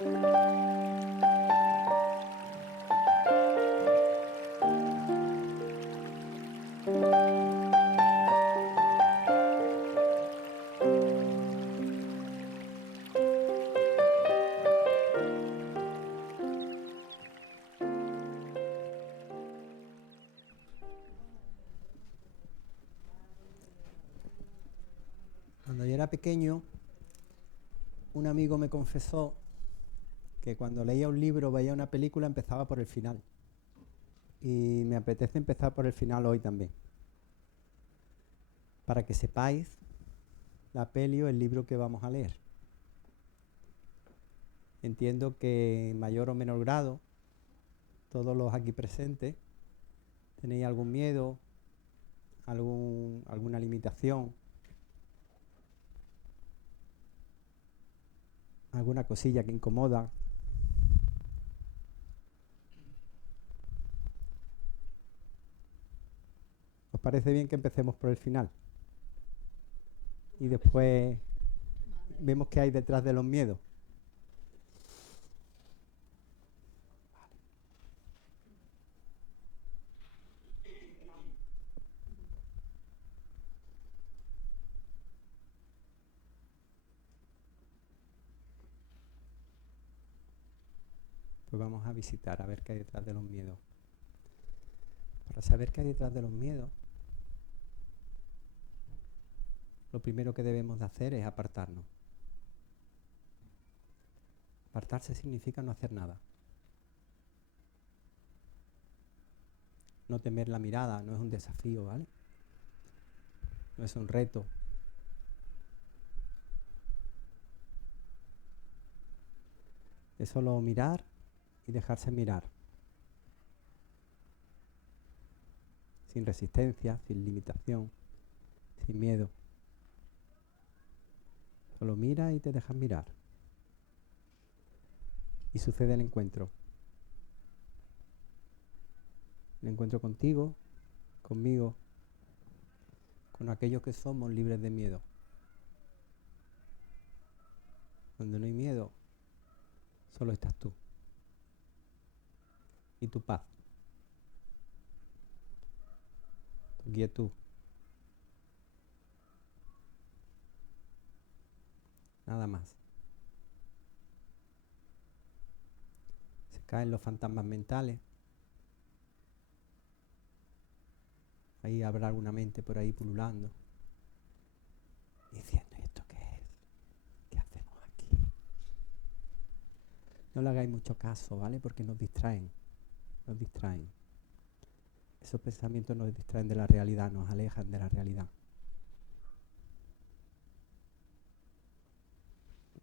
Cuando yo era pequeño, un amigo me confesó que cuando leía un libro o veía una película empezaba por el final. Y me apetece empezar por el final hoy también. Para que sepáis la peli o el libro que vamos a leer. Entiendo que en mayor o menor grado, todos los aquí presentes, tenéis algún miedo, alguna limitación, alguna cosilla que incomoda. ¿Os parece bien que empecemos por el final? Y después vemos qué hay detrás de los miedos. Pues vamos a visitar, a ver qué hay detrás de los miedos. Para saber qué hay detrás de los miedos, lo primero que debemos de hacer es apartarnos. Apartarse significa no hacer nada. No temer la mirada, no es un desafío, ¿vale? No es un reto. Es solo mirar y dejarse mirar. Sin resistencia, sin limitación, sin miedo. Solo mira y te dejas mirar. Y sucede el encuentro. El encuentro contigo, conmigo, con aquellos que somos libres de miedo. Donde no hay miedo, solo estás tú. Y tu paz. Tu quietud. Nada más. Se caen los fantasmas mentales. Ahí habrá alguna mente por ahí pululando, diciendo, ¿y esto qué es? ¿Qué hacemos aquí? No le hagáis mucho caso, ¿vale? Porque nos distraen. Nos distraen. Esos pensamientos nos distraen de la realidad, nos alejan de la realidad.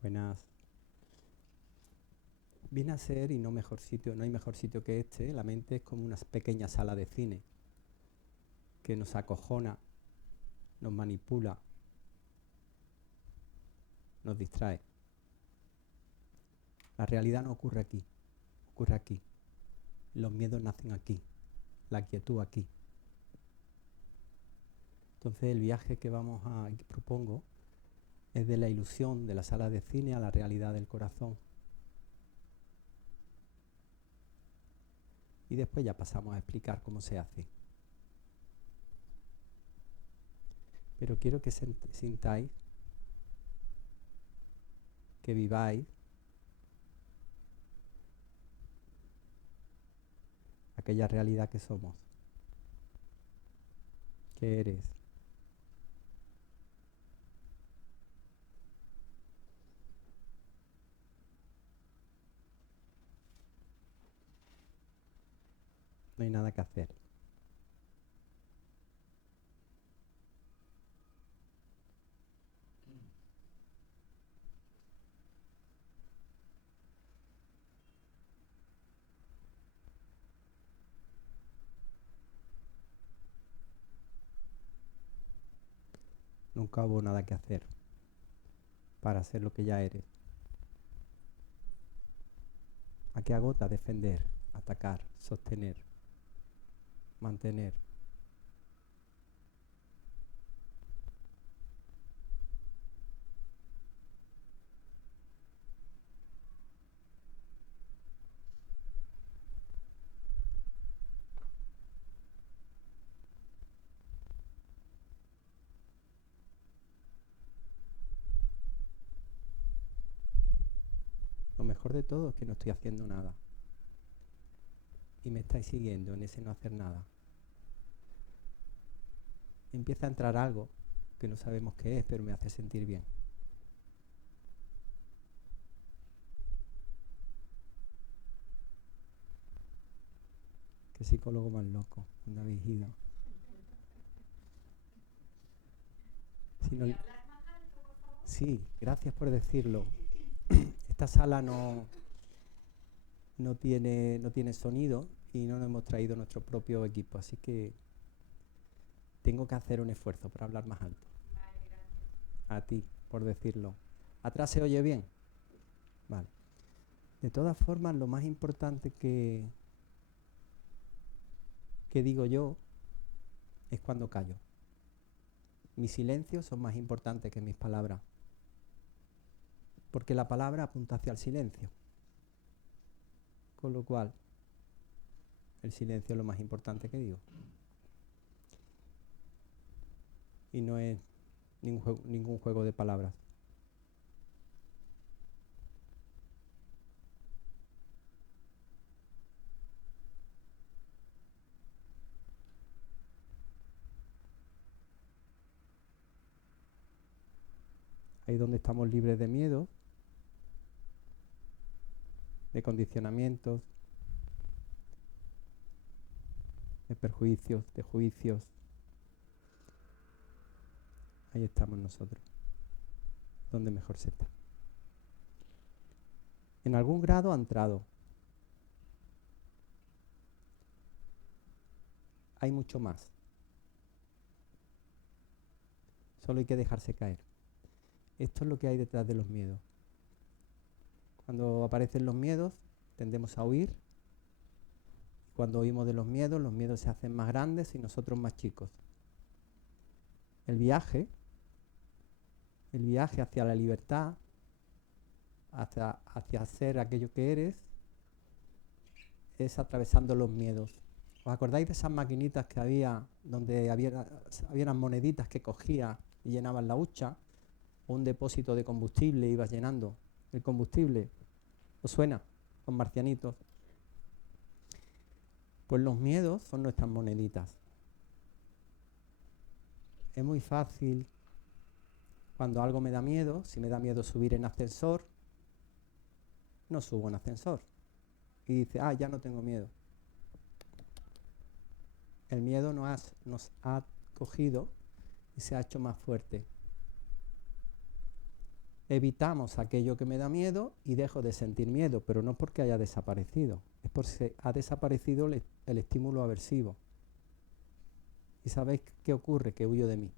Buenas. Viene a ser, y no mejor sitio, no hay mejor sitio que este, la mente es como una pequeña sala de cine que nos acojona, nos manipula, nos distrae. La realidad no ocurre aquí, ocurre aquí. Los miedos nacen aquí, la quietud aquí. Entonces el viaje que propongo es de la ilusión de la sala de cine a la realidad del corazón. Y después ya pasamos a explicar cómo se hace. Pero quiero que sintáis, que viváis aquella realidad que somos, que eres. No hay nada que hacer. Nunca hubo nada que hacer para ser lo que ya eres. ¿A qué agota? Defender, atacar, sostener, mantener. Lo mejor de todo es que no estoy haciendo nada. Y me estáis siguiendo en ese no hacer nada. Empieza a entrar algo que no sabemos qué es, pero me hace sentir bien. Qué psicólogo más loco, ¿dónde habéis ido? Si no, sí, gracias por decirlo. Esta sala no tiene sonido y no nos hemos traído nuestro propio equipo, así que tengo que hacer un esfuerzo para hablar más alto. Vale, gracias. A ti, por decirlo. ¿Atrás se oye bien? Vale. De todas formas, lo más importante que digo yo es cuando callo. Mis silencios son más importantes que mis palabras, porque la palabra apunta hacia el silencio. Con lo cual, el silencio es lo más importante que digo. Y no es ningún juego de palabras. Ahí donde estamos libres de miedo, de condicionamientos, de perjuicios, de juicios. Ahí estamos nosotros, donde mejor se está. En algún grado ha entrado. Hay mucho más. Solo hay que dejarse caer. Esto es lo que hay detrás de los miedos. Cuando aparecen los miedos, tendemos a huir. Cuando huimos de los miedos se hacen más grandes y nosotros más chicos. El viaje hacia la libertad, hacia ser aquello que eres, es atravesando los miedos. ¿Os acordáis de esas maquinitas que había, donde había unas moneditas que cogías y llenaban la hucha? O un depósito de combustible, ibas llenando el combustible. ¿Os suena? Los marcianitos. Pues los miedos son nuestras moneditas. Es muy fácil cuando algo me da miedo, si me da miedo subir en ascensor, no subo en ascensor. Y dice, ya no tengo miedo. El miedo nos ha cogido y se ha hecho más fuerte. Evitamos aquello que me da miedo y dejo de sentir miedo, pero no porque haya desaparecido, es porque ha desaparecido el estímulo aversivo. ¿Y sabéis qué ocurre? Que huyo de mí.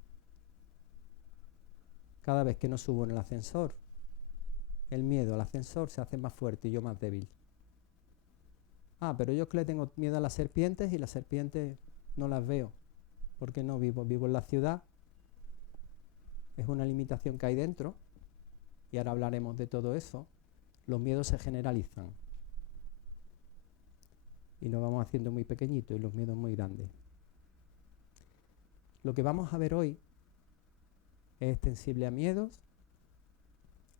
Cada vez que no subo en el ascensor, el miedo al ascensor se hace más fuerte y yo más débil. Pero yo es que le tengo miedo a las serpientes y las serpientes no las veo, porque no vivo en la ciudad. Es una limitación que hay dentro. Y ahora hablaremos de todo eso. Los miedos se generalizan y nos vamos haciendo muy pequeñitos y los miedos muy grandes. Lo que vamos a ver hoy es extensible a miedos,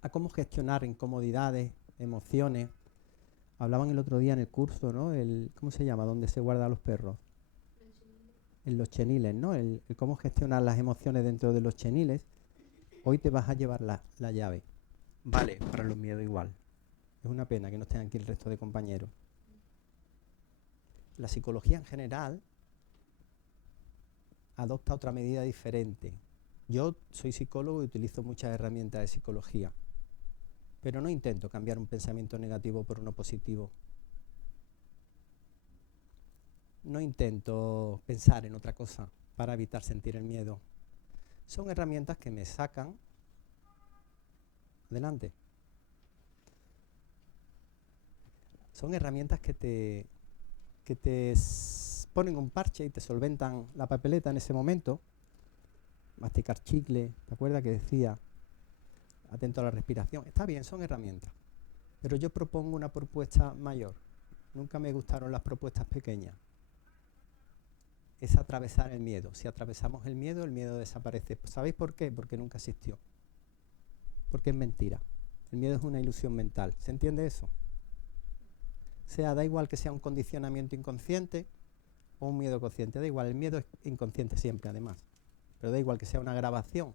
a cómo gestionar incomodidades, emociones. Hablaban el otro día en el curso, ¿no? ¿Cómo se llama? ¿Dónde se guardan los perros? En los cheniles, ¿no? El cómo gestionar las emociones dentro de los cheniles. Hoy te vas a llevar la llave. Vale, para los miedos igual. Es una pena que no estén aquí el resto de compañeros. La psicología en general adopta otra medida diferente. Yo soy psicólogo y utilizo muchas herramientas de psicología, pero no intento cambiar un pensamiento negativo por uno positivo. No intento pensar en otra cosa para evitar sentir el miedo. Son herramientas que me sacan adelante. Son herramientas que te ponen un parche y te solventan la papeleta en ese momento. Masticar chicle, ¿te acuerdas que decía? Atento a la respiración. Está bien, son herramientas. Pero yo propongo una propuesta mayor. Nunca me gustaron las propuestas pequeñas. Es atravesar el miedo. Si atravesamos el miedo desaparece. ¿Sabéis por qué? Porque nunca existió. Porque es mentira. El miedo es una ilusión mental. ¿Se entiende eso? O sea, da igual que sea un condicionamiento inconsciente o un miedo consciente. Da igual, el miedo es inconsciente siempre, además. Pero da igual que sea una grabación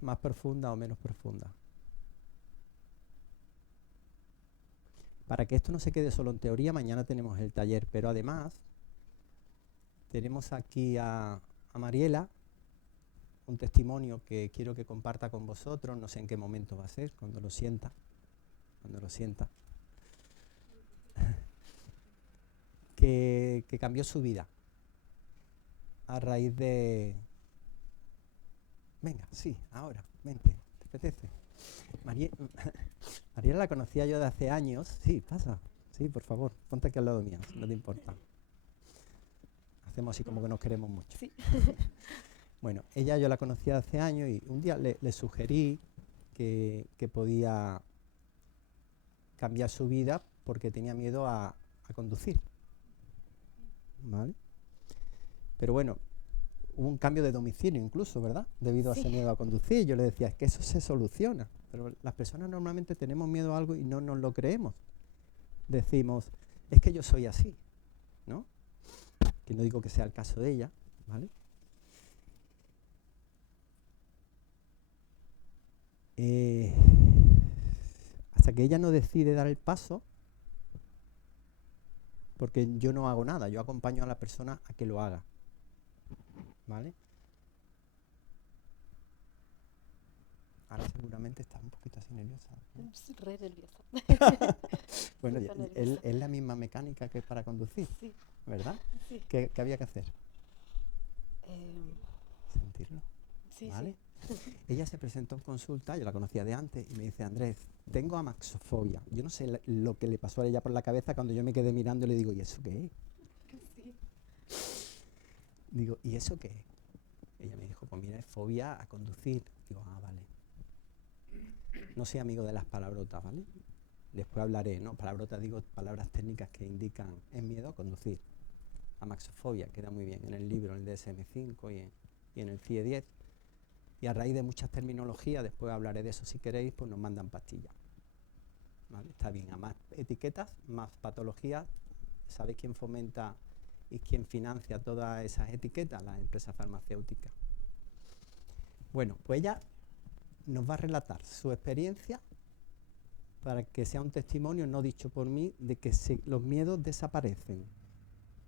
más profunda o menos profunda. Para que esto no se quede solo en teoría, mañana tenemos el taller, pero además tenemos aquí a Mariela, un testimonio que quiero que comparta con vosotros, no sé en qué momento va a ser, cuando lo sienta, que cambió su vida a raíz de... Venga, sí, ahora, vente, ¿te apetece? Mariela la conocía yo de hace años. Sí, pasa, sí, por favor, ponte aquí al lado mío, si no te importa. Hacemos así como que nos queremos mucho. Sí. Bueno, ella yo la conocía hace años y un día le sugerí que podía cambiar su vida porque tenía miedo a conducir. ¿Vale? Pero bueno, hubo un cambio de domicilio incluso, ¿verdad? Debido a ese miedo a conducir. Yo le decía, es que eso se soluciona. Pero las personas normalmente tenemos miedo a algo y no nos lo creemos. Decimos, es que yo soy así, ¿no? Que no digo que sea el caso de ella, ¿vale? Hasta que ella no decide dar el paso, porque yo no hago nada, yo acompaño a la persona a que lo haga, ¿vale? Ahora seguramente está un poquito así nerviosa, ¿no? Re nerviosa. Bueno, es la misma mecánica que para conducir, sí. ¿Verdad? Sí. ¿Qué había que hacer? Sentirlo, sí, ¿vale? Sí. Ella se presentó en consulta, yo la conocía de antes, y me dice, Andrés, tengo amaxofobia. Yo no sé lo que le pasó a ella por la cabeza cuando yo me quedé mirando y le digo, ¿y eso qué es? Sí. Digo, ¿y eso qué es? Ella me dijo, pues mira, es fobia a conducir. Digo, vale. No soy amigo de las palabrotas, ¿vale? Después hablaré, ¿no? Palabrotas, digo palabras técnicas que indican es miedo a conducir. Amaxofobia, queda muy bien en el libro, en el DSM-5 y en el CIE-10. Y a raíz de muchas terminologías, después hablaré de eso si queréis, pues nos mandan pastillas. ¿Vale? Está bien, a más etiquetas, más patologías. ¿Sabéis quién fomenta y quién financia todas esas etiquetas? Las empresas farmacéuticas. Bueno, pues ella nos va a relatar su experiencia para que sea un testimonio no dicho por mí de que los miedos desaparecen.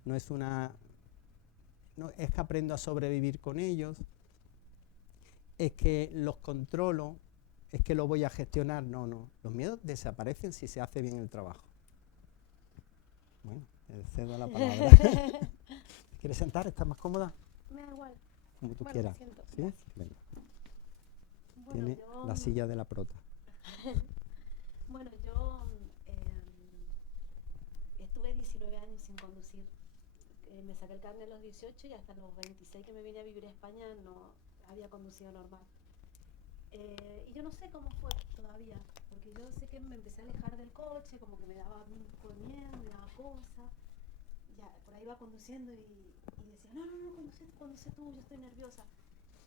No es es que aprendo a sobrevivir con ellos, es que los controlo, es que lo voy a gestionar. No. Los miedos desaparecen si se hace bien el trabajo. Bueno, te cedo la palabra. ¿Quieres sentar? ¿Estás más cómoda? Me da igual. Como tú quieras. ¿Sí? Venga. Bueno, tiene la silla de la prota. Bueno, yo estuve 19 años sin conducir. Me saqué el carnet a los 18 y hasta los 26 que me vine a vivir a España no había conducido normal. Y yo no sé cómo fue todavía, porque yo sé que me empecé a alejar del coche, como que me daba un poco de miedo, me daba cosas. Ya, por ahí iba conduciendo y decía, no, conduce tú, yo estoy nerviosa.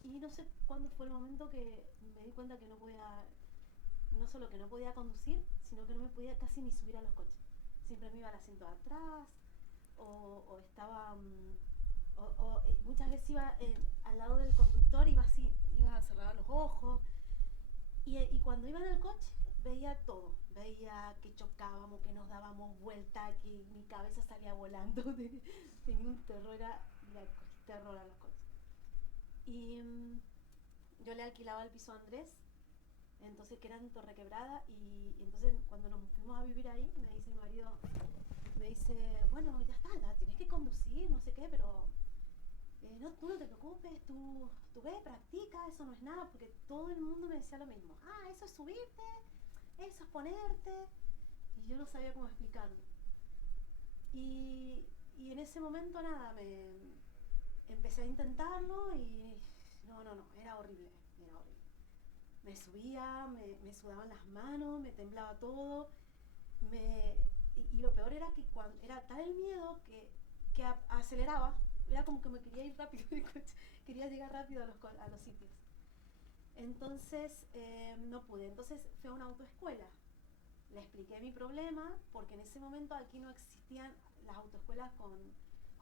Y no sé cuándo fue el momento que me di cuenta que no solo que no podía conducir, sino que no me podía casi ni subir a los coches. Siempre me iba al asiento de atrás, o estaba, muchas veces iba al lado del conductor, iba a cerrar los ojos, y cuando iba en el coche veía todo, veía que chocábamos, que nos dábamos vuelta, que mi cabeza salía volando, tenía un terror, terror a los coches. Y yo le alquilaba el piso a Andrés, entonces que era en Torrequebrada, y entonces cuando nos fuimos a vivir ahí, me dice mi marido, bueno, ya está, tienes que conducir, no sé qué, pero no, tú no te preocupes, tú ve, practica, eso no es nada, porque todo el mundo me decía lo mismo. Eso es subirte, eso es ponerte, y yo no sabía cómo explicarlo. Y en ese momento nada, empecé a intentarlo y no, era horrible. Me subía, me sudaban las manos, me temblaba todo, y lo peor era que cuando era tal el miedo que aceleraba, era como que me quería ir rápido del coche, quería llegar rápido a los sitios. Entonces no pude. Entonces fui a una autoescuela. Le expliqué mi problema porque en ese momento aquí no existían las autoescuelas con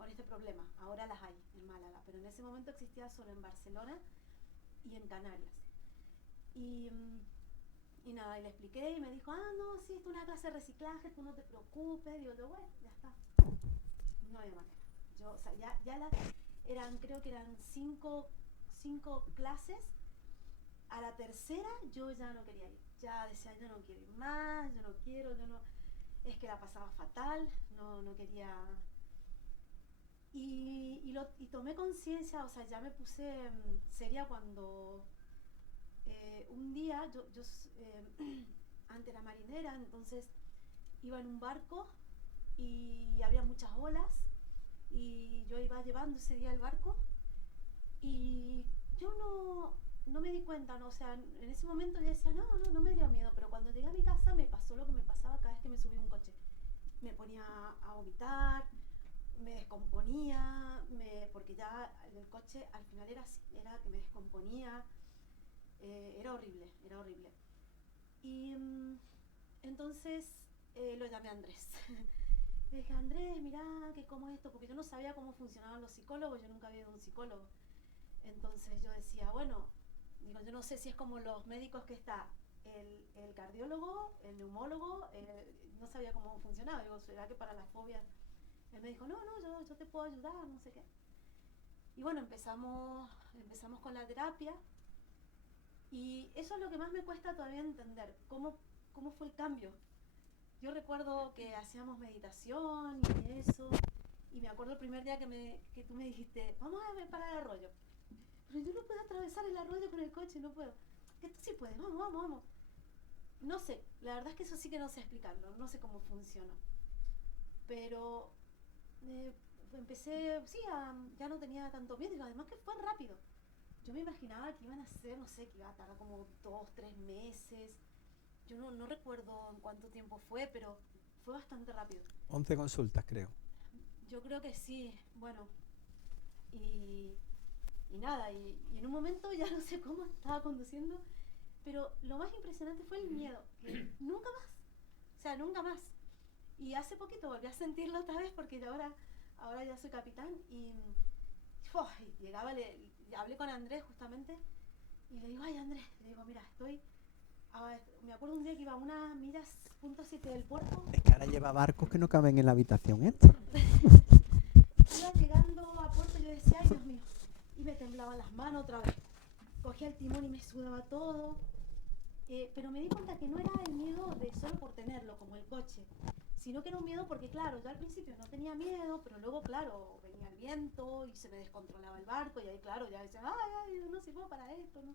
este problema. Ahora las hay en Málaga, pero en ese momento existía solo en Barcelona y en Canarias. Y, y nada, y le expliqué y me dijo, no, sí, esto es una clase de reciclaje, tú no te preocupes. Digo yo, bueno, ya está. No había manera. Yo, o sea, creo que eran cinco clases. A la tercera yo ya no quería ir. Ya decía, yo no quiero ir más, yo no quiero, es que la pasaba fatal, no quería. Y tomé conciencia, o sea, ya me puse seria cuando un día yo antes era marinera, entonces iba en un barco y había muchas olas y yo iba llevando ese día el barco y yo no me di cuenta, ¿no? O sea, en ese momento yo decía, no me dio miedo, pero cuando llegué a mi casa me pasó lo que me pasaba cada vez que me subía a un coche. Me ponía a vomitar, me descomponía, porque ya el coche al final era que me descomponía, era horrible. Y entonces lo llamé a Andrés. Le dije, Andrés, mirá, que cómo es esto, porque yo no sabía cómo funcionaban los psicólogos, yo nunca había ido a un psicólogo. Entonces yo decía, bueno, digo, yo no sé si es como los médicos que está el cardiólogo, el neumólogo, no sabía cómo funcionaba. Digo, ¿será que para las fobias? Él me dijo, no, yo te puedo ayudar, no sé qué. Y bueno, empezamos con la terapia y eso es lo que más me cuesta todavía entender, cómo fue el cambio. Yo recuerdo que hacíamos meditación y eso, y me acuerdo el primer día que tú me dijiste, vamos a ver para el arroyo. Pero yo no puedo atravesar el arroyo con el coche, no puedo. Que tú sí puedes, vamos. No sé, la verdad es que eso sí que no sé explicarlo, no sé cómo funciona. Pero empecé, sí, ya no tenía tanto miedo, y además que fue rápido. Yo me imaginaba que iban a ser, no sé, que iba a tardar como 2-3 meses. Yo no recuerdo en cuánto tiempo fue, pero fue bastante rápido. 11 consultas, creo. Yo creo que sí, bueno. Y nada, y en un momento ya no sé cómo estaba conduciendo, pero lo más impresionante fue el miedo, que nunca más. Y hace poquito volví a sentirlo otra vez porque ahora ya soy capitán y llegaba, hablé con Andrés justamente y le digo, ay Andrés, le digo, mira, me acuerdo un día que iba a unas millas .7 del puerto. Es que ahora lleva barcos que no caben en la habitación esta. Iba llegando a puerto y yo decía, ay Dios mío, y me temblaban las manos otra vez. Cogía el timón y me sudaba todo. Pero me di cuenta que no era el miedo de solo por tenerlo, como el coche, sino que era un miedo porque, claro, yo al principio no tenía miedo, pero luego, claro, venía el viento y se me descontrolaba el barco y ahí, claro, ya decía, ay, no sirvo para esto, ¿no?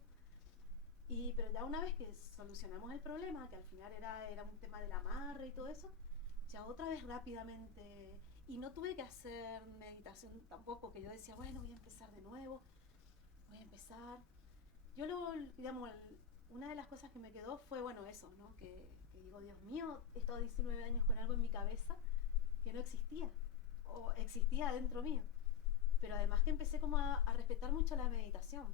Pero ya una vez que solucionamos el problema, que al final era un tema del amarre y todo eso, ya otra vez rápidamente, y no tuve que hacer meditación tampoco, que yo decía, bueno, voy a empezar de nuevo, yo digamos, una de las cosas que me quedó fue, bueno, eso, ¿no? Que digo, Dios mío, he estado 19 años con algo en mi cabeza que no existía, o existía dentro mío. Pero además que empecé como a respetar mucho la meditación.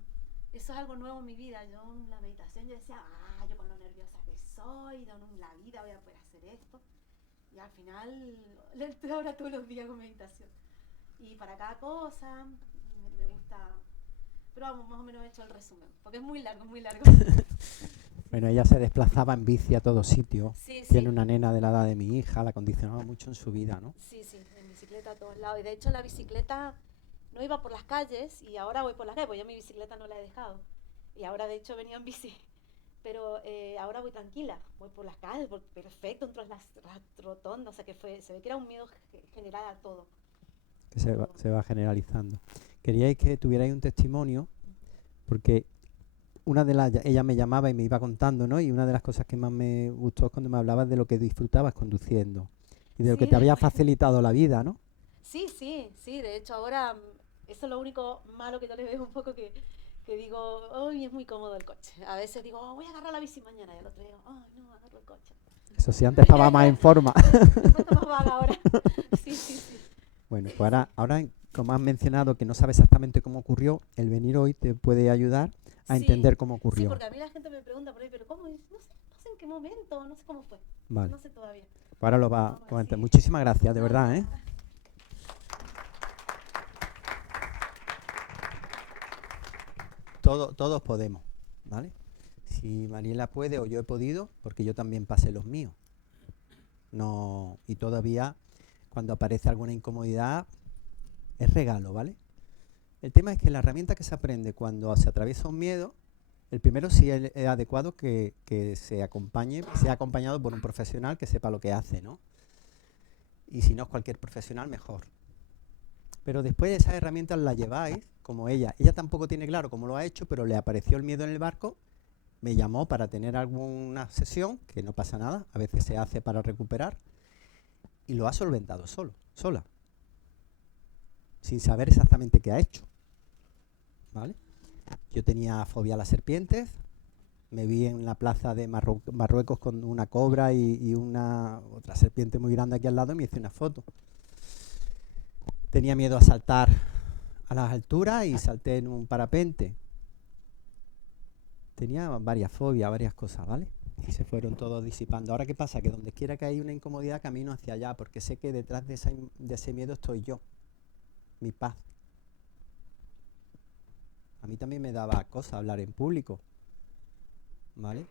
Eso es algo nuevo en mi vida. Yo en la meditación yo decía, yo con lo nerviosa que soy, en la vida voy a poder hacer esto. Y al final estoy ahora todos los días con meditación. Y para cada cosa me gusta. Pero vamos, más o menos he hecho el resumen, porque es muy largo. Bueno, ella se desplazaba en bici a todo sitio. Sí. Tiene una nena de la edad de mi hija, la condicionaba mucho en su vida, ¿no? Sí, en bicicleta a todos lados. Y de hecho la bicicleta no iba por las calles y ahora voy por las calles, porque yo mi bicicleta no la he dejado. Y ahora de hecho venía en bici. Pero ahora voy tranquila, voy por las calles, perfecto, entre las rotondas, o sea que se ve que era un miedo general a todo. Que se va generalizando. Queríais que tuvierais un testimonio, porque ella me llamaba y me iba contando, ¿no? Y una de las cosas que más me gustó es cuando me hablabas de lo que disfrutabas conduciendo y de lo que te había facilitado la vida, ¿no? Sí, de hecho ahora eso es lo único malo que yo le veo un poco que digo, hoy es muy cómodo el coche. A veces digo, voy a agarrar la bici mañana y al otro digo, no, agarro el coche. Eso sí, antes estaba más en forma. Me más mal ahora. Sí. Bueno, pues ahora, como has mencionado que no sabes exactamente cómo ocurrió, el venir hoy te puede ayudar a Sí, entender cómo sí, ocurrió. porque a mí la gente me pregunta por ahí, pero ¿cómo? Y no sé, no sé en qué momento, no sé cómo fue. Vale. No sé todavía. Ahora lo va a Vamos a ver, comentar. sí. Muchísimas gracias, de No, verdad, ¿eh? nada. Todos podemos, ¿vale? Si Mariela puede o yo he podido, porque yo también pasé los míos. No, y todavía, cuando aparece alguna incomodidad, es regalo, ¿vale? El tema es que la herramienta que se aprende cuando se atraviesa un miedo, el primero sí es adecuado que sea acompañado por un profesional que sepa lo que hace, ¿no? Y si no es cualquier profesional, mejor. Pero después esas herramientas las lleváis, como ella. Ella tampoco tiene claro cómo lo ha hecho, pero le apareció el miedo en el barco, me llamó para tener alguna sesión, que no pasa nada, a veces se hace para recuperar, y lo ha solventado sola, sin saber exactamente qué ha hecho, ¿vale? Yo tenía fobia a las serpientes, me vi en la plaza de Marruecos con una cobra y otra serpiente muy grande aquí al lado y me hice una foto. Tenía miedo a saltar a las alturas y salté en un parapente. Tenía varias fobias, varias cosas, ¿vale? Y se fueron todos disipando. Ahora, ¿qué pasa? Que donde quiera que hay una incomodidad, camino hacia allá, porque sé que detrás de ese miedo estoy yo, mi paz. A mí también me daba cosa hablar en público, ¿vale?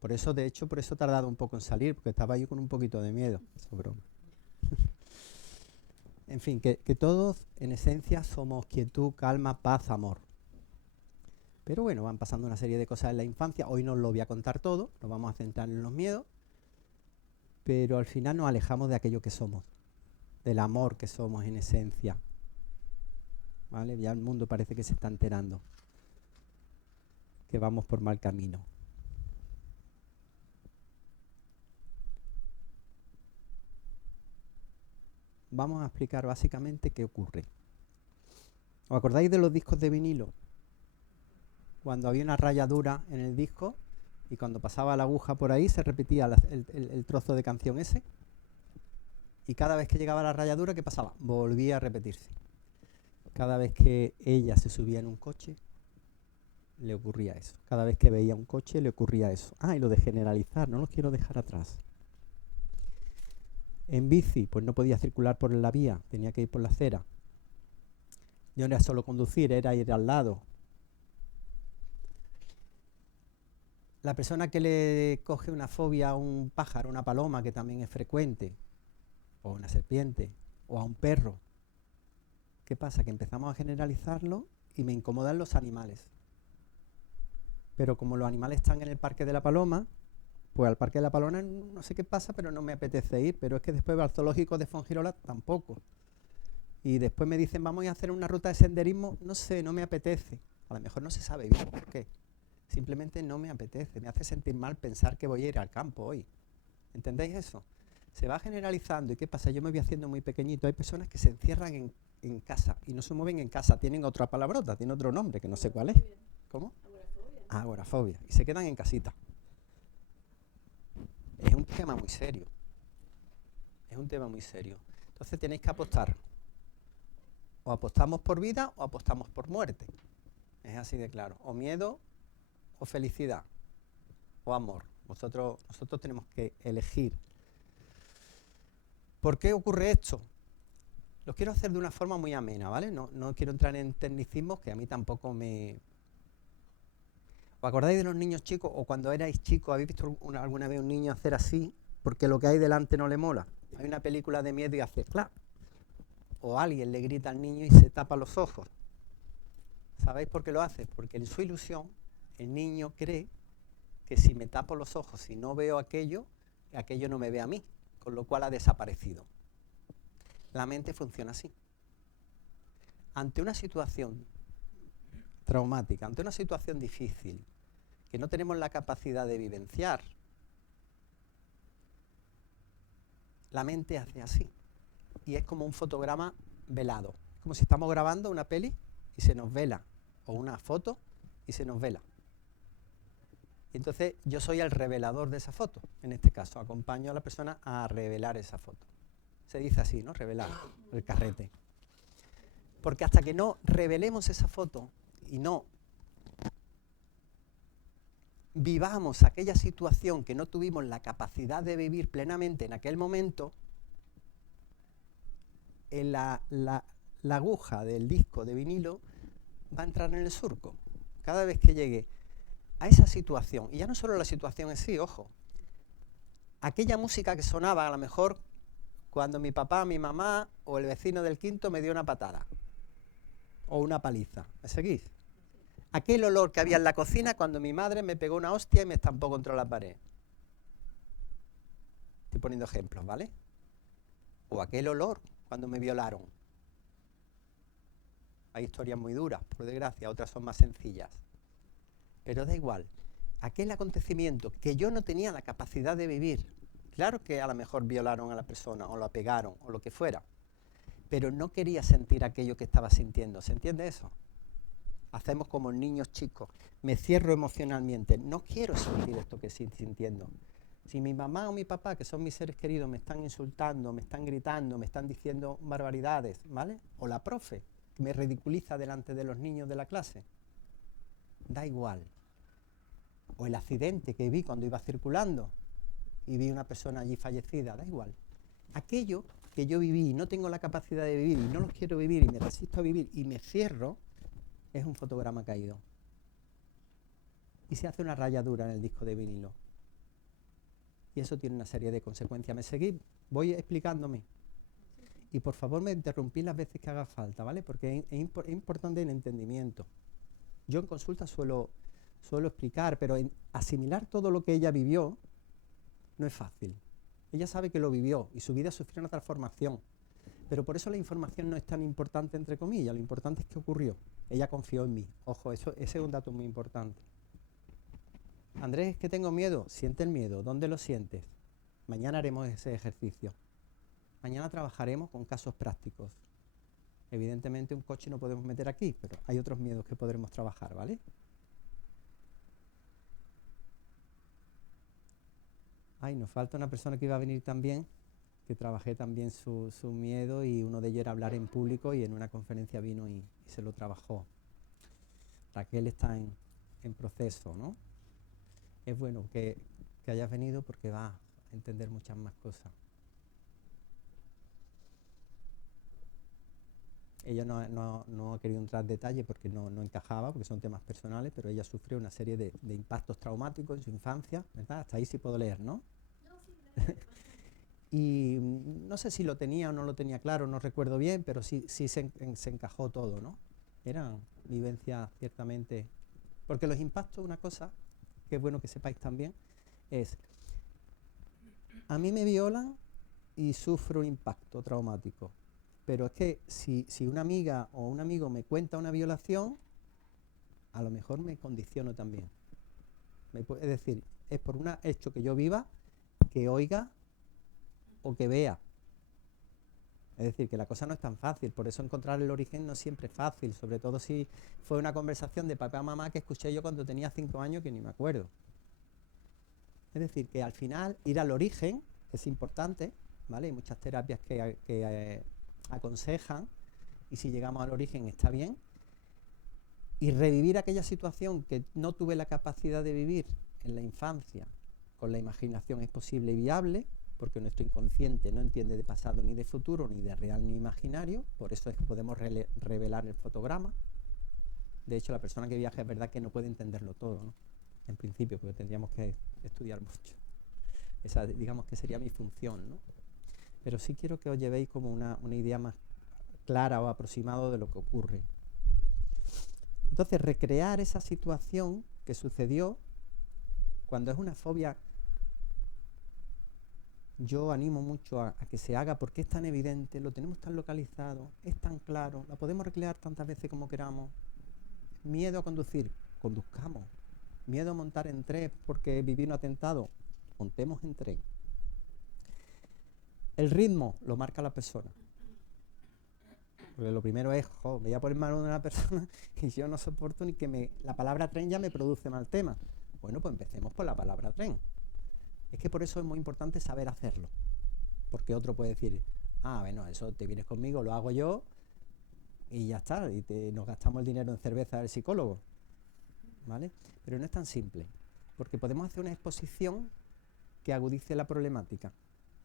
Por eso, de hecho, por eso he tardado un poco en salir, porque estaba yo con un poquito de miedo. Eso es broma. En fin, que todos, en esencia, somos quietud, calma, paz, amor. Pero bueno, van pasando una serie de cosas en la infancia. Hoy no os lo voy a contar todo, nos vamos a centrar en los miedos, pero al final nos alejamos de aquello que somos, del amor que somos en esencia. ¿Vale? Ya el mundo parece que se está enterando, que vamos por mal camino. Vamos a explicar básicamente qué ocurre. ¿Os acordáis de los discos de vinilo? Cuando había una rayadura en el disco y cuando pasaba la aguja por ahí se repetía el trozo de canción ese, y cada vez que llegaba la rayadura, ¿qué pasaba? Volvía a repetirse. Cada vez que ella se subía en un coche, le ocurría eso. Cada vez que veía un coche, le ocurría eso. Ah, y lo de generalizar, no lo quiero dejar atrás. En bici, pues no podía circular por la vía, tenía que ir por la acera. No era solo conducir, era ir al lado. La persona que le coge una fobia a un pájaro, una paloma, que también es frecuente, o una serpiente, o a un perro, ¿qué pasa? Que empezamos a generalizarlo y me incomodan los animales. Pero como los animales están en el Parque de la Paloma, pues al Parque de la Paloma no sé qué pasa, pero no me apetece ir. Pero es que después al zoológico de Fongirola tampoco. Y después me dicen, vamos a hacer una ruta de senderismo, no sé, no me apetece. A lo mejor no se sabe bien por qué. Simplemente no me apetece, me hace sentir mal pensar que voy a ir al campo hoy. ¿Entendéis eso? Se va generalizando. ¿Y qué pasa? Yo me voy haciendo muy pequeñito. Hay personas que se encierran en casa y no se mueven en casa. Tienen otra palabrota, tienen otro nombre que no sé cuál es. ¿Cómo? Agorafobia. Agorafobia. Y se quedan en casita. Es un tema muy serio. Es un tema muy serio. Entonces tenéis que apostar. O apostamos por vida o apostamos por muerte. Es así de claro. O miedo o felicidad. O amor. Nosotros tenemos que elegir. ¿Por qué ocurre esto? Lo quiero hacer de una forma muy amena, ¿vale? No quiero entrar en tecnicismos que a mí tampoco me... ¿Os acordáis de los niños chicos? O cuando erais chicos, ¿habéis visto alguna vez un niño hacer así porque lo que hay delante no le mola? Hay una película de miedo y hace ¡clap! O alguien le grita al niño y se tapa los ojos. ¿Sabéis por qué lo hace? Porque en su ilusión el niño cree que si me tapo los ojos y no veo aquello, aquello no me ve a mí, con lo cual ha desaparecido. La mente funciona así. Ante una situación traumática, ante una situación difícil, que no tenemos la capacidad de vivenciar, la mente hace así. Y es como un fotograma velado. Es como si estamos grabando una peli y se nos vela, o una foto y se nos vela. Y entonces yo soy el revelador de esa foto. En este caso, acompaño a la persona a revelar esa foto. Se dice así, ¿no? Revelar, el carrete. Porque hasta que no revelemos esa foto y no vivamos aquella situación que no tuvimos la capacidad de vivir plenamente en aquel momento, la aguja del disco de vinilo va a entrar en el surco. Cada vez que llegue a esa situación, y ya no solo la situación en sí, ojo, aquella música que sonaba a lo mejor cuando mi papá, mi mamá o el vecino del quinto me dio una patada o una paliza. ¿Me seguís? Aquel olor que había en la cocina cuando mi madre me pegó una hostia y me estampó contra la pared. Estoy poniendo ejemplos, ¿vale? O aquel olor cuando me violaron. Hay historias muy duras, por desgracia, otras son más sencillas. Pero da igual. Aquel acontecimiento que yo no tenía la capacidad de vivir. Claro que a lo mejor violaron a la persona, o la pegaron, o lo que fuera. Pero no quería sentir aquello que estaba sintiendo. ¿Se entiende eso? Hacemos como niños chicos. Me cierro emocionalmente. No quiero sentir esto que estoy sintiendo. Si mi mamá o mi papá, que son mis seres queridos, me están insultando, me están gritando, me están diciendo barbaridades, ¿vale? O la profe, que me ridiculiza delante de los niños de la clase. Da igual. O el accidente que vi cuando iba circulando y vi una persona allí fallecida, da igual. Aquello que yo viví y no tengo la capacidad de vivir y no lo quiero vivir y me resisto a vivir y me cierro, es un fotograma caído. Y se hace una rayadura en el disco de vinilo. Y eso tiene una serie de consecuencias. ¿Me seguís? Voy explicándome. Y por favor me interrumpís las veces que haga falta, ¿vale? Porque es importante el entendimiento. Yo en consulta suelo explicar, pero asimilar todo lo que ella vivió no es fácil. Ella sabe que lo vivió y su vida sufrió una transformación. Pero por eso la información no es tan importante, entre comillas. Lo importante es que ocurrió. Ella confió en mí. Ojo, ese es un dato muy importante. Andrés, que tengo miedo. Siente el miedo. ¿Dónde lo sientes? Mañana haremos ese ejercicio. Mañana trabajaremos con casos prácticos. Evidentemente un coche no podemos meter aquí, pero hay otros miedos que podremos trabajar, ¿vale? Ay, nos falta una persona que iba a venir también, que trabajé también su miedo, y uno de ellos era hablar en público, y en una conferencia vino y se lo trabajó. Raquel está en proceso, ¿no? Es bueno que hayas venido porque va a entender muchas más cosas. Ella no ha querido entrar en detalle porque no encajaba, porque son temas personales, pero ella sufrió una serie de impactos traumáticos en su infancia, ¿verdad? Hasta ahí sí puedo leer, ¿no? No, sí, claro. Y no sé si lo tenía o no lo tenía claro, no recuerdo bien, pero sí se encajó todo, ¿no? Eran vivencias ciertamente. Porque los impactos, una cosa que es bueno que sepáis también, es: a mí me violan y sufro un impacto traumático. Pero es que si una amiga o un amigo me cuenta una violación, a lo mejor me condiciono también. Es decir, es por un hecho que yo viva, que oiga o que vea. Es decir, que la cosa no es tan fácil. Por eso encontrar el origen no siempre es fácil, sobre todo si fue una conversación de papá o mamá que escuché yo cuando tenía 5 años, que ni me acuerdo. Es decir, que al final ir al origen es importante, ¿vale? Hay muchas terapias que aconsejan, y si llegamos al origen está bien, y revivir aquella situación que no tuve la capacidad de vivir en la infancia con la imaginación es posible y viable, porque nuestro inconsciente no entiende de pasado ni de futuro, ni de real ni imaginario. Por eso es que podemos revelar el fotograma. De hecho, la persona que viaja es verdad que no puede entenderlo todo, ¿no? En principio, porque tendríamos que estudiar mucho. Esa, digamos, que sería mi función, ¿no? Pero sí quiero que os llevéis como una idea más clara o aproximada de lo que ocurre. Entonces, recrear esa situación que sucedió, cuando es una fobia, yo animo mucho a que se haga, porque es tan evidente, lo tenemos tan localizado, es tan claro, la podemos recrear tantas veces como queramos. Miedo a conducir, conduzcamos. Miedo a montar en tren porque viví un atentado, montemos en tren. El ritmo lo marca la persona. Porque lo primero es, voy a poner mano de una persona y yo no soporto ni que la palabra tren ya me produce mal tema. Bueno, pues empecemos por la palabra tren. Es que por eso es muy importante saber hacerlo. Porque otro puede decir, bueno, eso te vienes conmigo, lo hago yo y ya está, y nos gastamos el dinero en cerveza del psicólogo, ¿vale? Pero no es tan simple. porque podemos hacer una exposición que agudice la problemática,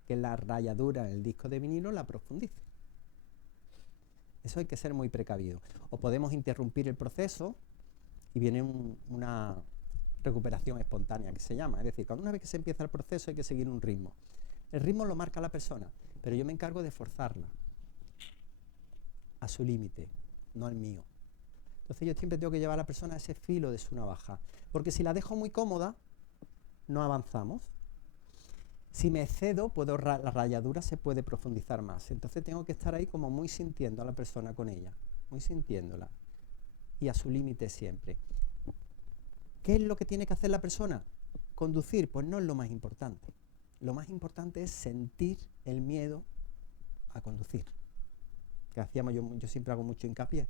que la rayadura en el disco de vinilo la profundice. Eso hay que ser muy precavido. O podemos interrumpir el proceso y viene una recuperación espontánea, que se llama. Es decir, cuando una vez que se empieza el proceso hay que seguir un ritmo. El ritmo lo marca la persona, pero yo me encargo de forzarla a su límite, no al mío. Entonces yo siempre tengo que llevar a la persona a ese filo de su navaja, porque si la dejo muy cómoda, no avanzamos. Si me excedo, la rayadura se puede profundizar más. Entonces tengo que estar ahí como muy sintiendo a la persona con ella, muy sintiéndola, y a su límite siempre. ¿Qué es lo que tiene que hacer la persona? Conducir, pues no es lo más importante. Lo más importante es sentir el miedo a conducir, que yo siempre hago mucho hincapié.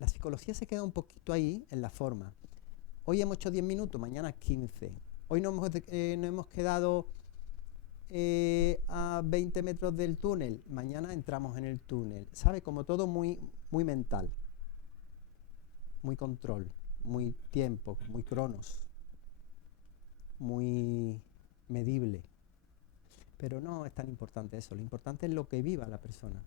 La psicología se queda un poquito ahí en la forma. Hoy hemos hecho 10 minutos, mañana 15. Hoy nos hemos quedado a 20 metros del túnel, mañana entramos en el túnel. ¿Sabe? Como todo muy, muy mental, muy control, muy tiempo, muy cronos, muy medible. Pero no es tan importante eso, lo importante es lo que viva la persona.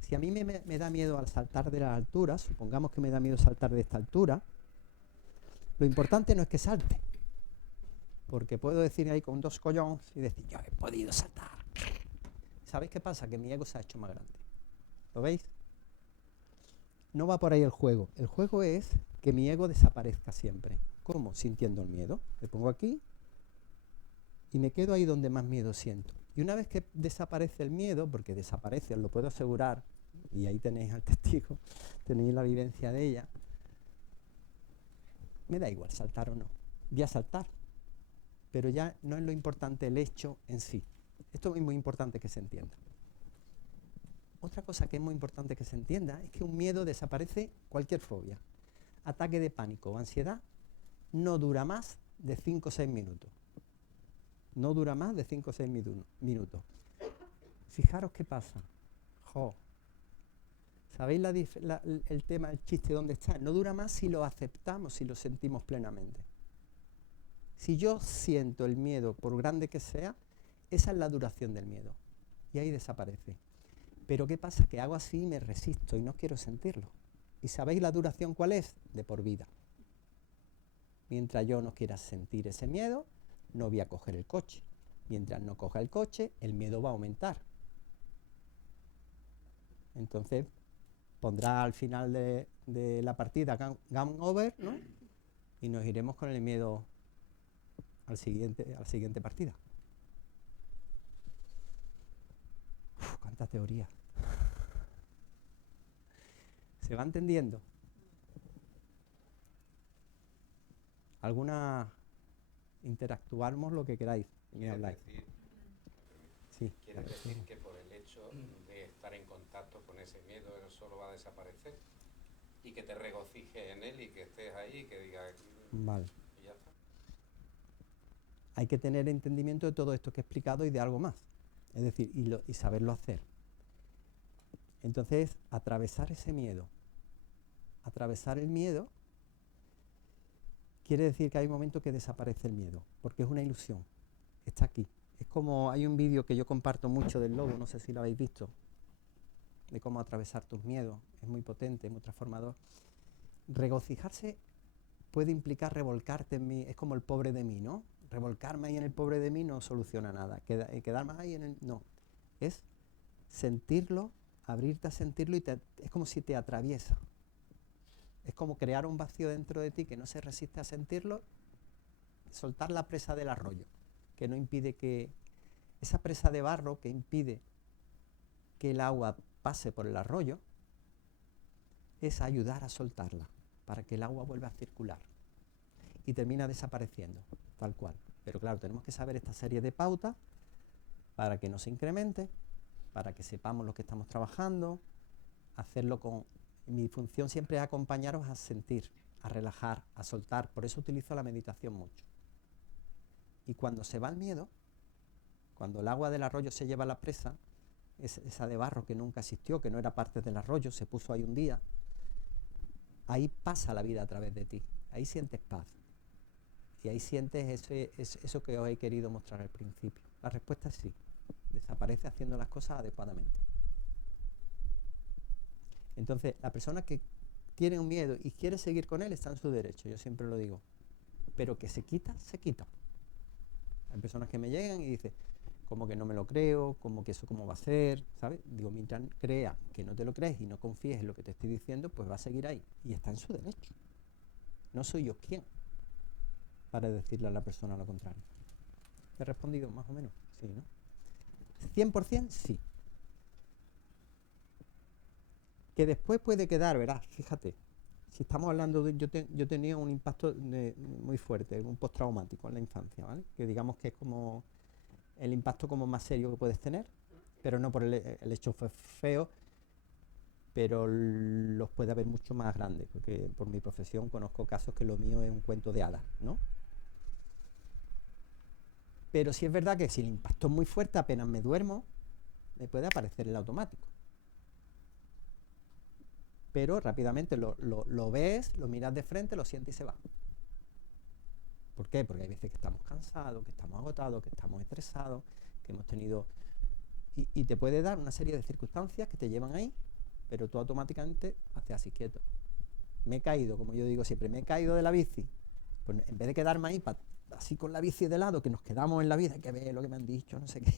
Si a mí me da miedo al saltar de las alturas, supongamos que me da miedo saltar de esta altura, lo importante no es que salte, porque puedo decir ahí con 2 collones y decir, yo he podido saltar. ¿Sabéis qué pasa? Que mi ego se ha hecho más grande. ¿Lo veis? No va por ahí el juego. El juego es que mi ego desaparezca siempre. ¿Cómo? Sintiendo el miedo. Me pongo aquí y me quedo ahí donde más miedo siento. Y una vez que desaparece el miedo, porque desaparece, os lo puedo asegurar, y ahí tenéis al testigo, tenéis la vivencia de ella, me da igual saltar o no. Voy a saltar. Pero ya no es lo importante el hecho en sí. Esto es muy importante que se entienda. Otra cosa que es muy importante que se entienda es que un miedo desaparece cualquier fobia. Ataque de pánico o ansiedad no dura más de 5 o 6 minutos. No dura más de 5 o 6 minutos. Fijaros qué pasa. ¿Sabéis el tema, el chiste dónde está? No dura más si lo aceptamos, si lo sentimos plenamente. Si yo siento el miedo, por grande que sea, esa es la duración del miedo. Y ahí desaparece. Pero ¿qué pasa? Que hago así y me resisto y no quiero sentirlo. ¿Y sabéis la duración cuál es? De por vida. Mientras yo no quiera sentir ese miedo, no voy a coger el coche. Mientras no coja el coche, el miedo va a aumentar. Entonces, pondrá al final de la partida game over, ¿no? Y nos iremos con el miedo a la siguiente partida. ¡Cuánta teoría! ¿Se va entendiendo? ¿Alguna? Interactuamos lo que queráis. Me habláis. ¿Quieres decir que por el hecho de estar en contacto con ese miedo, eso solo va a desaparecer? Y que te regocijes en él y que estés ahí y que digas... Vale. Y ya está. Hay que tener entendimiento de todo esto que he explicado y de algo más. Es decir, y saberlo hacer. Entonces, atravesar ese miedo. Atravesar el miedo quiere decir que hay un momento que desaparece el miedo, porque es una ilusión. Está aquí. Es como, hay un vídeo que yo comparto mucho del lobo, no sé si lo habéis visto, de cómo atravesar tus miedos. Es muy potente, muy transformador. Regocijarse puede implicar revolcarte en mí, es como el pobre de mí, ¿no? Revolcarme ahí en el pobre de mí no soluciona nada. Quedarme ahí en el... No. Es sentirlo, abrirte a sentirlo y es como si te atraviesa. Es como crear un vacío dentro de ti que no se resiste a sentirlo, soltar la presa del arroyo, que no impide que... Esa presa de barro que impide que el agua pase por el arroyo, es ayudar a soltarla, para que el agua vuelva a circular. Y termina desapareciendo, tal cual. Pero claro, tenemos que saber esta serie de pautas para que no se incremente, para que sepamos lo que estamos trabajando, hacerlo con... Mi función siempre es acompañaros a sentir, a relajar, a soltar. Por eso utilizo la meditación mucho. Y cuando se va el miedo, cuando el agua del arroyo se lleva a la presa, esa de barro que nunca existió, que no era parte del arroyo, se puso ahí un día, ahí pasa la vida a través de ti. Ahí sientes paz. Y ahí sientes eso que os he querido mostrar al principio. La respuesta es sí. Desaparece haciendo las cosas adecuadamente. Entonces, la persona que tiene un miedo y quiere seguir con él está en su derecho, yo siempre lo digo. Pero que se quita, se quita. Hay personas que me llegan y dicen, como que no me lo creo, como que eso cómo va a ser, ¿sabes? Digo, mientras crea que no te lo crees y no confíes en lo que te estoy diciendo, pues va a seguir ahí. Y está en su derecho. No soy yo quien para decirle a la persona lo contrario. ¿Te he respondido más o menos? Sí, ¿no? 100% sí. Que después puede quedar, verás, fíjate, si estamos hablando de... Yo tenía un impacto muy fuerte, un postraumático en la infancia, ¿vale? Que digamos que es como el impacto como más serio que puedes tener, pero no por el hecho fue feo, pero los puede haber mucho más grandes, porque por mi profesión conozco casos que lo mío es un cuento de hadas, ¿no? Pero sí es verdad que si el impacto es muy fuerte, apenas me duermo, me puede aparecer el automático. Pero rápidamente lo ves, lo miras de frente, lo sientes y se va. ¿Por qué? Porque hay veces que estamos cansados, que estamos agotados, que estamos estresados, que hemos tenido... Y te puede dar una serie de circunstancias que te llevan ahí, pero tú automáticamente haces así quieto. Me he caído, como yo digo siempre, me he caído de la bici. Pues en vez de quedarme ahí así con la bici de lado, que nos quedamos en la vida, hay que ver lo que me han dicho, no sé qué.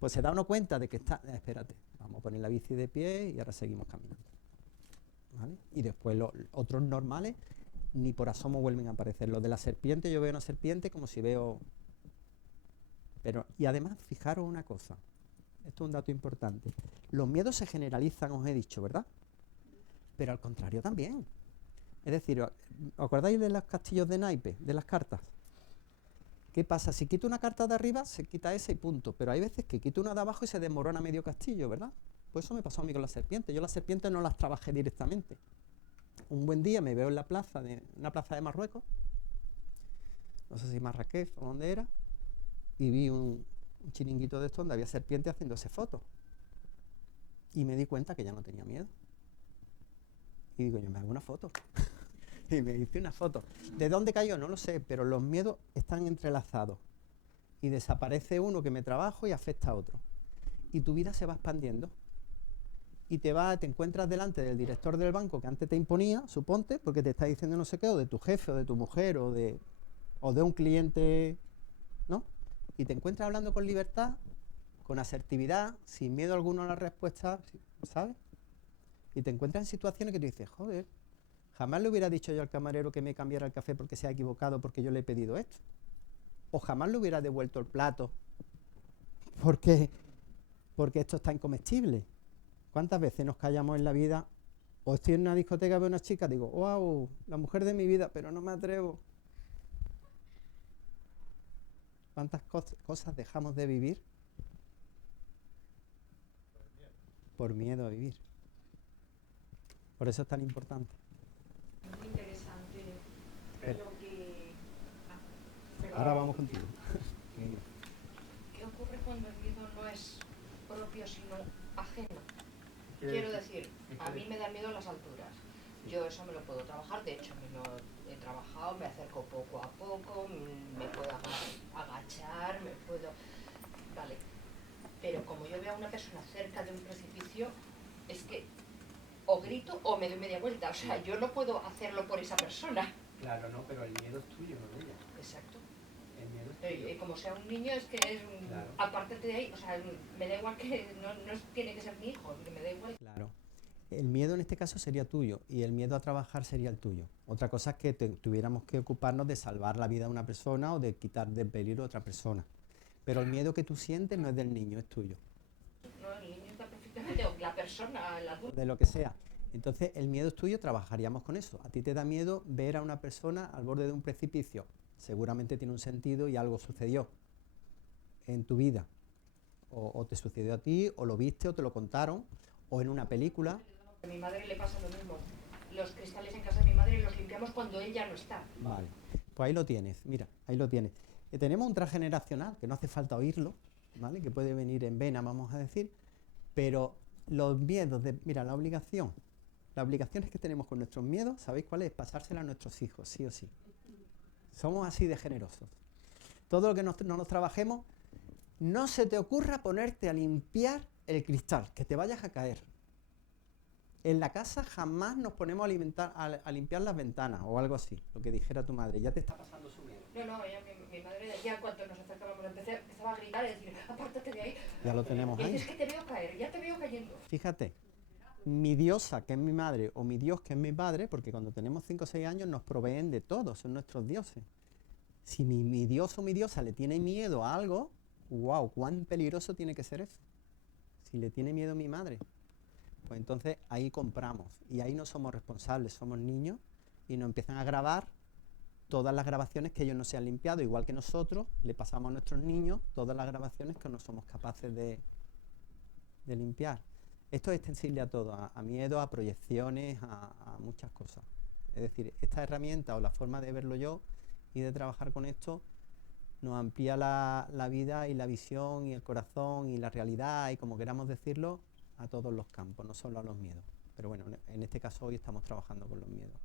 Pues se da uno cuenta de que está... espérate, vamos a poner la bici de pie y ahora seguimos caminando. ¿Vale? Y después los otros normales ni por asomo vuelven a aparecer. Los de la serpiente, yo veo una serpiente como si veo... Pero, y además, fijaros una cosa, esto es un dato importante, los miedos se generalizan, os he dicho, ¿verdad? Pero al contrario también. Es decir, ¿os acordáis de los castillos de naipes, de las cartas? ¿Qué pasa? Si quito una carta de arriba, se quita esa y punto. Pero hay veces que quito una de abajo y se desmorona medio castillo, ¿verdad? Pues eso me pasó a mí con las serpientes. Yo las serpientes no las trabajé directamente. Un buen día me veo en la plaza, una plaza de Marruecos, no sé si Marrakech o dónde era, y vi un chiringuito de esto donde había serpientes haciéndose fotos. Y me di cuenta que ya no tenía miedo. Y digo, yo me hago una foto. Y me hice una foto. ¿De dónde cayó? No lo sé, pero los miedos están entrelazados. Y desaparece uno que me trabajo y afecta a otro. Y tu vida se va expandiendo. Y te encuentras delante del director del banco que antes te imponía, suponte, porque te está diciendo no sé qué, o de tu jefe, o de tu mujer, o de un cliente, ¿no? Y te encuentras hablando con libertad, con asertividad, sin miedo alguno a la respuesta, ¿sabes? Y te encuentras en situaciones que tú dices, joder, jamás le hubiera dicho yo al camarero que me cambiara el café porque se ha equivocado porque yo le he pedido esto. O jamás le hubiera devuelto el plato porque esto está incomestible. ¿Cuántas veces nos callamos en la vida? O estoy en una discoteca, veo una chica, digo, wow, la mujer de mi vida, pero no me atrevo. ¿Cuántas cosas dejamos de vivir por miedo a vivir? Por eso es tan importante. Muy interesante lo que... Ahora vamos contigo. ¿Qué ocurre cuando el miedo no es propio sino ajeno? Quiero decir, a mí me da miedo las alturas. Yo eso me lo puedo trabajar, de hecho me lo he trabajado, me acerco poco a poco, me puedo agachar, me puedo... Vale, pero como yo veo a una persona cerca de un precipicio, es que o grito o me doy media vuelta, o sea, yo no puedo hacerlo por esa persona. Claro, no, pero el miedo es tuyo, no de ella. Exacto. El miedo es tuyo. Como sea un niño, es que es un... Claro. Aparte de ahí, o sea, me da igual que no tiene que ser mi hijo, que me da igual. Claro. El miedo en este caso sería tuyo y el miedo a trabajar sería el tuyo. Otra cosa es que tuviéramos que ocuparnos de salvar la vida de una persona o de quitar de peligro a otra persona. Pero el miedo que tú sientes no es del niño, es tuyo. No, el niño está perfectamente, o la persona, el adulto. De lo que sea. Entonces, el miedo es tuyo, trabajaríamos con eso. A ti te da miedo ver a una persona al borde de un precipicio. Seguramente tiene un sentido y algo sucedió en tu vida. O te sucedió a ti, o lo viste, o te lo contaron, o en una película. A mi madre le pasa lo mismo. Los cristales en casa de mi madre los limpiamos cuando ella no está. Vale, pues ahí lo tienes, mira, ahí lo tienes. Tenemos un transgeneracional, que no hace falta oírlo, ¿vale? Que puede venir en vena, vamos a decir, pero los miedos mira, la obligación es que tenemos con nuestros miedos, ¿sabéis cuál es? Pasársela a nuestros hijos, sí o sí. Somos así de generosos. Todo lo que no nos trabajemos, no se te ocurra ponerte a limpiar el cristal, que te vayas a caer. En la casa jamás nos ponemos a limpiar las ventanas o algo así, lo que dijera tu madre. Ya te está pasando su miedo. No, mi madre decía cuando nos acercábamos, empezaba a gritar y decir, apártate de ahí. Ya lo tenemos y ahí. dices que te veo caer, ya te veo cayendo. Fíjate, mi diosa, que es mi madre, o mi Dios, que es mi padre, porque cuando tenemos 5 o 6 años nos proveen de todo, son nuestros dioses. Si mi Dios o mi diosa le tiene miedo a algo, wow, cuán peligroso tiene que ser eso. Si le tiene miedo a mi madre, pues entonces ahí compramos y ahí no somos responsables, somos niños y nos empiezan a grabar todas las grabaciones que ellos no se han limpiado, igual que nosotros le pasamos a nuestros niños todas las grabaciones que no somos capaces de limpiar. Esto es extensible a todo, a miedo, a proyecciones, a muchas cosas. Es decir, esta herramienta o la forma de verlo yo y de trabajar con esto nos amplía la vida y la visión y el corazón y la realidad y como queramos decirlo a todos los campos, no solo a los miedos. Pero bueno, en este caso hoy estamos trabajando con los miedos.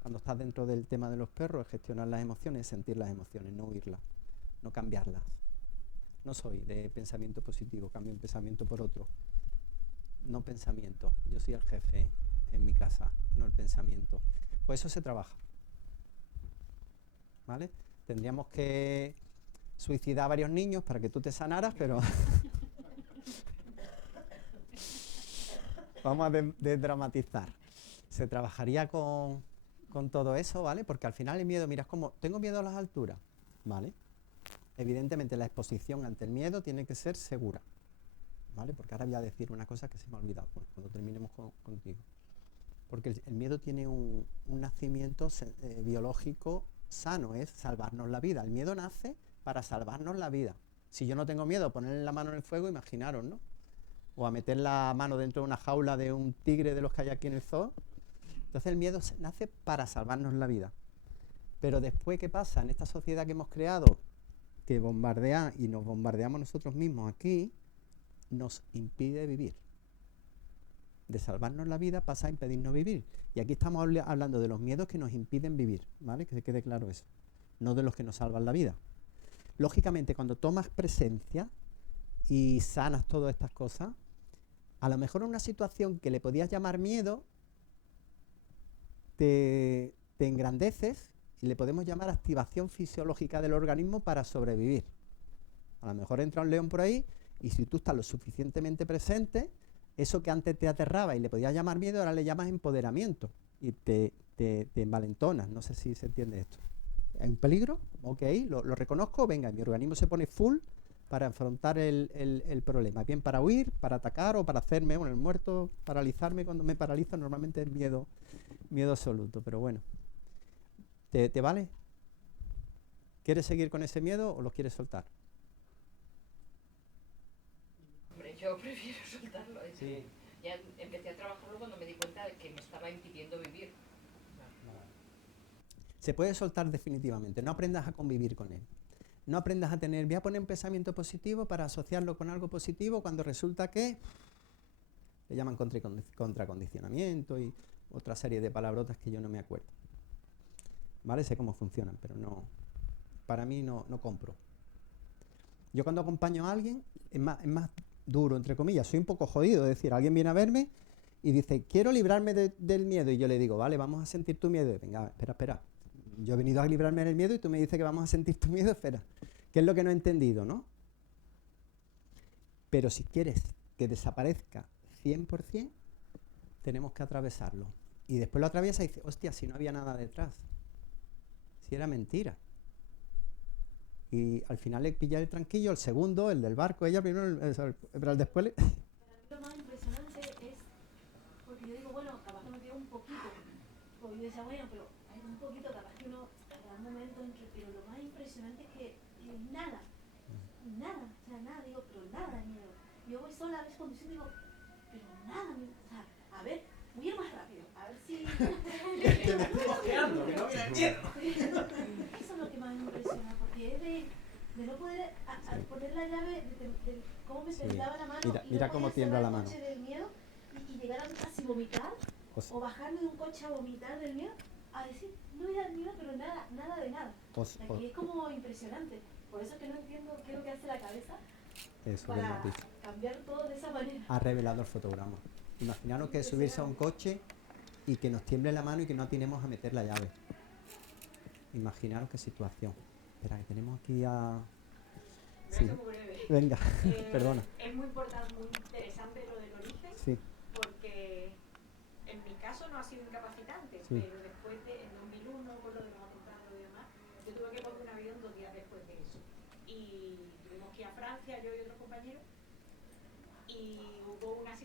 Cuando estás dentro del tema de los perros es gestionar las emociones, sentir las emociones, no huirlas, no cambiarlas. No soy de pensamiento positivo, cambio un pensamiento por otro. No pensamiento, yo soy el jefe en mi casa, no el pensamiento. Pues eso se trabaja, ¿vale? Tendríamos que suicidar a varios niños para que tú te sanaras, pero vamos a desdramatizar. Se trabajaría con todo eso, ¿vale? Porque al final el miedo, mira, es como, tengo miedo a las alturas, ¿vale? Evidentemente la exposición ante el miedo tiene que ser segura, ¿vale? Porque ahora voy a decir una cosa que se me ha olvidado cuando terminemos contigo. Porque el miedo tiene un nacimiento biológico sano, es salvarnos la vida. El miedo nace para salvarnos la vida. Si yo no tengo miedo a ponerle la mano en el fuego, imaginaros, ¿no? O a meter la mano dentro de una jaula de un tigre de los que hay aquí en el zoo. Entonces el miedo nace para salvarnos la vida. Pero después, ¿qué pasa? En esta sociedad que hemos creado, que bombardea y nos bombardeamos nosotros mismos aquí, nos impide vivir. De salvarnos la vida pasa a impedirnos vivir. Y aquí estamos hablando de los miedos que nos impiden vivir, ¿vale? Que se quede claro eso. No de los que nos salvan la vida. Lógicamente, cuando tomas presencia y sanas todas estas cosas, a lo mejor en una situación que le podías llamar miedo, te engrandeces y le podemos llamar activación fisiológica del organismo para sobrevivir. A lo mejor entra un león por ahí y si tú estás lo suficientemente presente, eso que antes te aterraba y le podías llamar miedo, ahora le llamas empoderamiento y te envalentonas. No sé si se entiende esto. ¿Hay un peligro? Ok, lo reconozco, venga, mi organismo se pone full para afrontar el problema. Bien para huir, para atacar o para hacerme, bueno, el muerto, paralizarme, cuando me paralizo normalmente es miedo absoluto, pero bueno. ¿Te vale? ¿Quieres seguir con ese miedo o lo quieres soltar? Hombre, yo prefiero soltarlo. Sí. Ya empecé a trabajarlo cuando me di cuenta de que me estaba impidiendo vivir. Se puede soltar definitivamente, no aprendas a convivir con él. No aprendas a tener, voy a poner un pensamiento positivo para asociarlo con algo positivo cuando resulta que le llaman contracondicionamiento y otra serie de palabrotas que yo no me acuerdo. ¿Vale? Sé cómo funcionan, pero no, para mí no compro. Yo cuando acompaño a alguien es más duro, entre comillas, soy un poco jodido, es decir, alguien viene a verme y dice, quiero librarme del miedo, y yo le digo, vale, vamos a sentir tu miedo. Y venga, espera, yo he venido a librarme del miedo y tú me dices que vamos a sentir tu miedo, espera. ¿Qué es lo que no he entendido, no? Pero si quieres que desaparezca 100%, tenemos que atravesarlo. Y después lo atraviesa y dice, hostia, si no había nada detrás. Si era mentira. Y al final le pilla el tranquillo, el segundo, el del barco, ella primero, pero después le... Para mí lo más impresionante es, porque yo digo, bueno, capaz que me quedo un poquito, porque yo decía, bueno, pero hay un poquito, capaz que uno, habrá un momento en que, pero lo más impresionante es que nada, o sea, nada, digo, pero nada de miedo. Yo voy sola a veces conduciendo y digo, pero nada, o sea, a ver, voy a ir más rápido, a ver si... que me estoy ojeando, que no viene el tierno. Eso es lo que más me impresiona, porque es de no poder poner la llave, de cómo me temblaba la mano, mira cómo tiembla la mano. Del miedo, y llegar a casi vomitar, o bajarme de un coche a vomitar del miedo. a decir, no me da miedo, pero nada, nada de nada. Aquí es como impresionante. Por eso es que no entiendo qué es lo que hace la cabeza Eso para cambiar todo de esa manera. ha revelado el fotograma. Imaginaros que subirse a un coche y que nos tiemble la mano y que no atinemos a meter la llave. Imaginaros qué situación. Espera, que tenemos aquí a... Sí. Venga, perdona. Es muy importante, muy interesante lo del origen, Sí. porque en mi caso no ha sido incapacitante, Sí. pero después en 2001, con lo de los atentados y demás, yo tuve que coger un avión 2 días después de eso. Y tuvimos que ir a Francia, yo y otros compañeros, y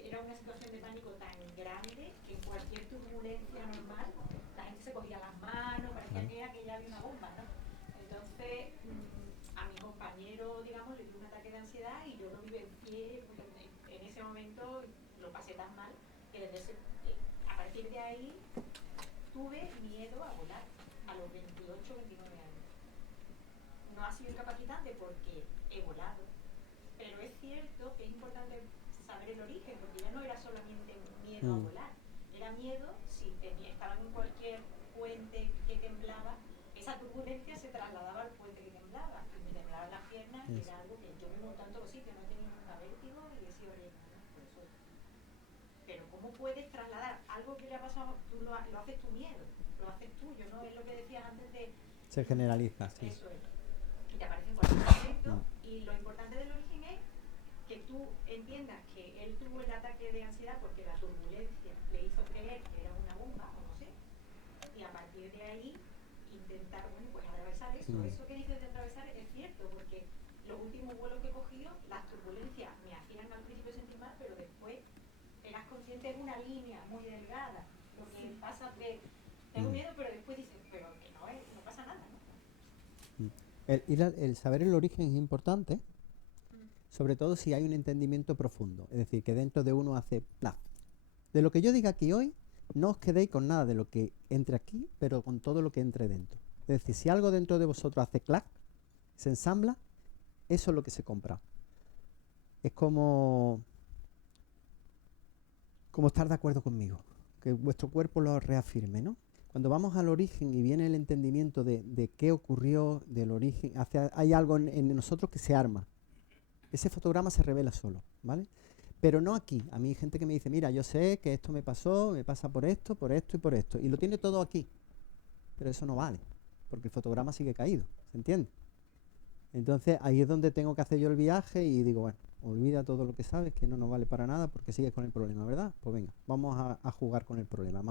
era una situación de pánico tan grande que en cualquier turbulencia normal la gente se cogía las manos, parecía que ya había una bomba, ¿no? Entonces, a mi compañero, digamos, le dio un ataque de ansiedad y yo lo vivencié, en ese momento lo pasé tan mal que a partir de ahí tuve miedo a volar a los 28 o 29 años. No ha sido incapacitante porque he volado, pero es cierto que es importante saber el origen, porque ya no era solamente miedo a volar, era miedo si estaba en cualquier puente que temblaba, esa turbulencia se trasladaba al puente que temblaba y me temblaban las piernas y era algo que yo me he montado en todos los sitios, no he tenido nunca vértigo y he sido orientada por eso. Pero ¿cómo puedes trasladar algo que le ha pasado? Tú lo haces tu miedo, lo haces tuyo, ¿no? Es lo que decías antes de... Se generaliza, sí. Eso es. Y te aparece en cualquier momento y lo importante del origen es que tú entiendas que él tuvo el ataque de ansiedad porque la turbulencia le hizo creer que era una bomba o no sé, y a partir de ahí intentar, bueno, pues atravesar eso. Eso que dices de atravesar es cierto, porque los últimos vuelos que he cogido, las turbulencias me hacían al principio sentir mal, pero después eras consciente de una línea muy delgada. Lo que pasa es que tengo miedo, pero después dices, pero que no pasa nada, ¿no? El saber el origen es importante, sobre todo si hay un entendimiento profundo. Es decir, que dentro de uno hace ¡plaf! De lo que yo diga aquí hoy, no os quedéis con nada de lo que entre aquí, pero con todo lo que entre dentro. Es decir, si algo dentro de vosotros hace clac, se ensambla, eso es lo que se compra. Es como estar de acuerdo conmigo, que vuestro cuerpo lo reafirme, ¿no? Cuando vamos al origen y viene el entendimiento de qué ocurrió, del origen, hay algo en nosotros que se arma. Ese fotograma se revela solo, ¿vale? Pero no aquí. A mí hay gente que me dice, mira, yo sé que esto me pasó, me pasa por esto y por esto. Y lo tiene todo aquí. Pero eso no vale, porque el fotograma sigue caído, ¿se entiende? Entonces ahí es donde tengo que hacer yo el viaje y digo, bueno, olvida todo lo que sabes, que no nos vale para nada porque sigues con el problema, ¿verdad? Pues venga, vamos a jugar con el problema.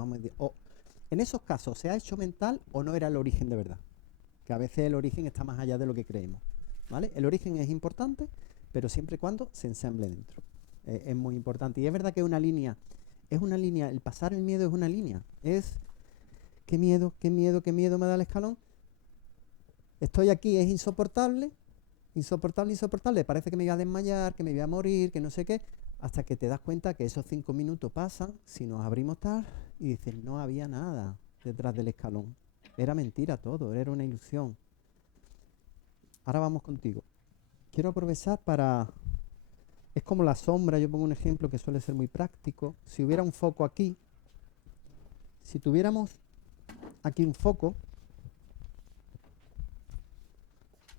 En esos casos, ¿se ha hecho mental o no era el origen de verdad? Que a veces el origen está más allá de lo que creemos, ¿vale? El origen es importante, pero siempre y cuando se ensamble dentro. Es muy importante. Y es verdad que es una línea, el pasar el miedo es una línea. Es, qué miedo me da el escalón. Estoy aquí, es insoportable, parece que me voy a desmayar, que me voy a morir, que no sé qué, hasta que te das cuenta que esos 5 minutos pasan, si nos abrimos tal, y dices, no había nada detrás del escalón. Era mentira todo, era una ilusión. Ahora vamos contigo. Quiero aprovechar para... Es como la sombra, yo pongo un ejemplo que suele ser muy práctico. Si hubiera un foco aquí, si tuviéramos aquí un foco,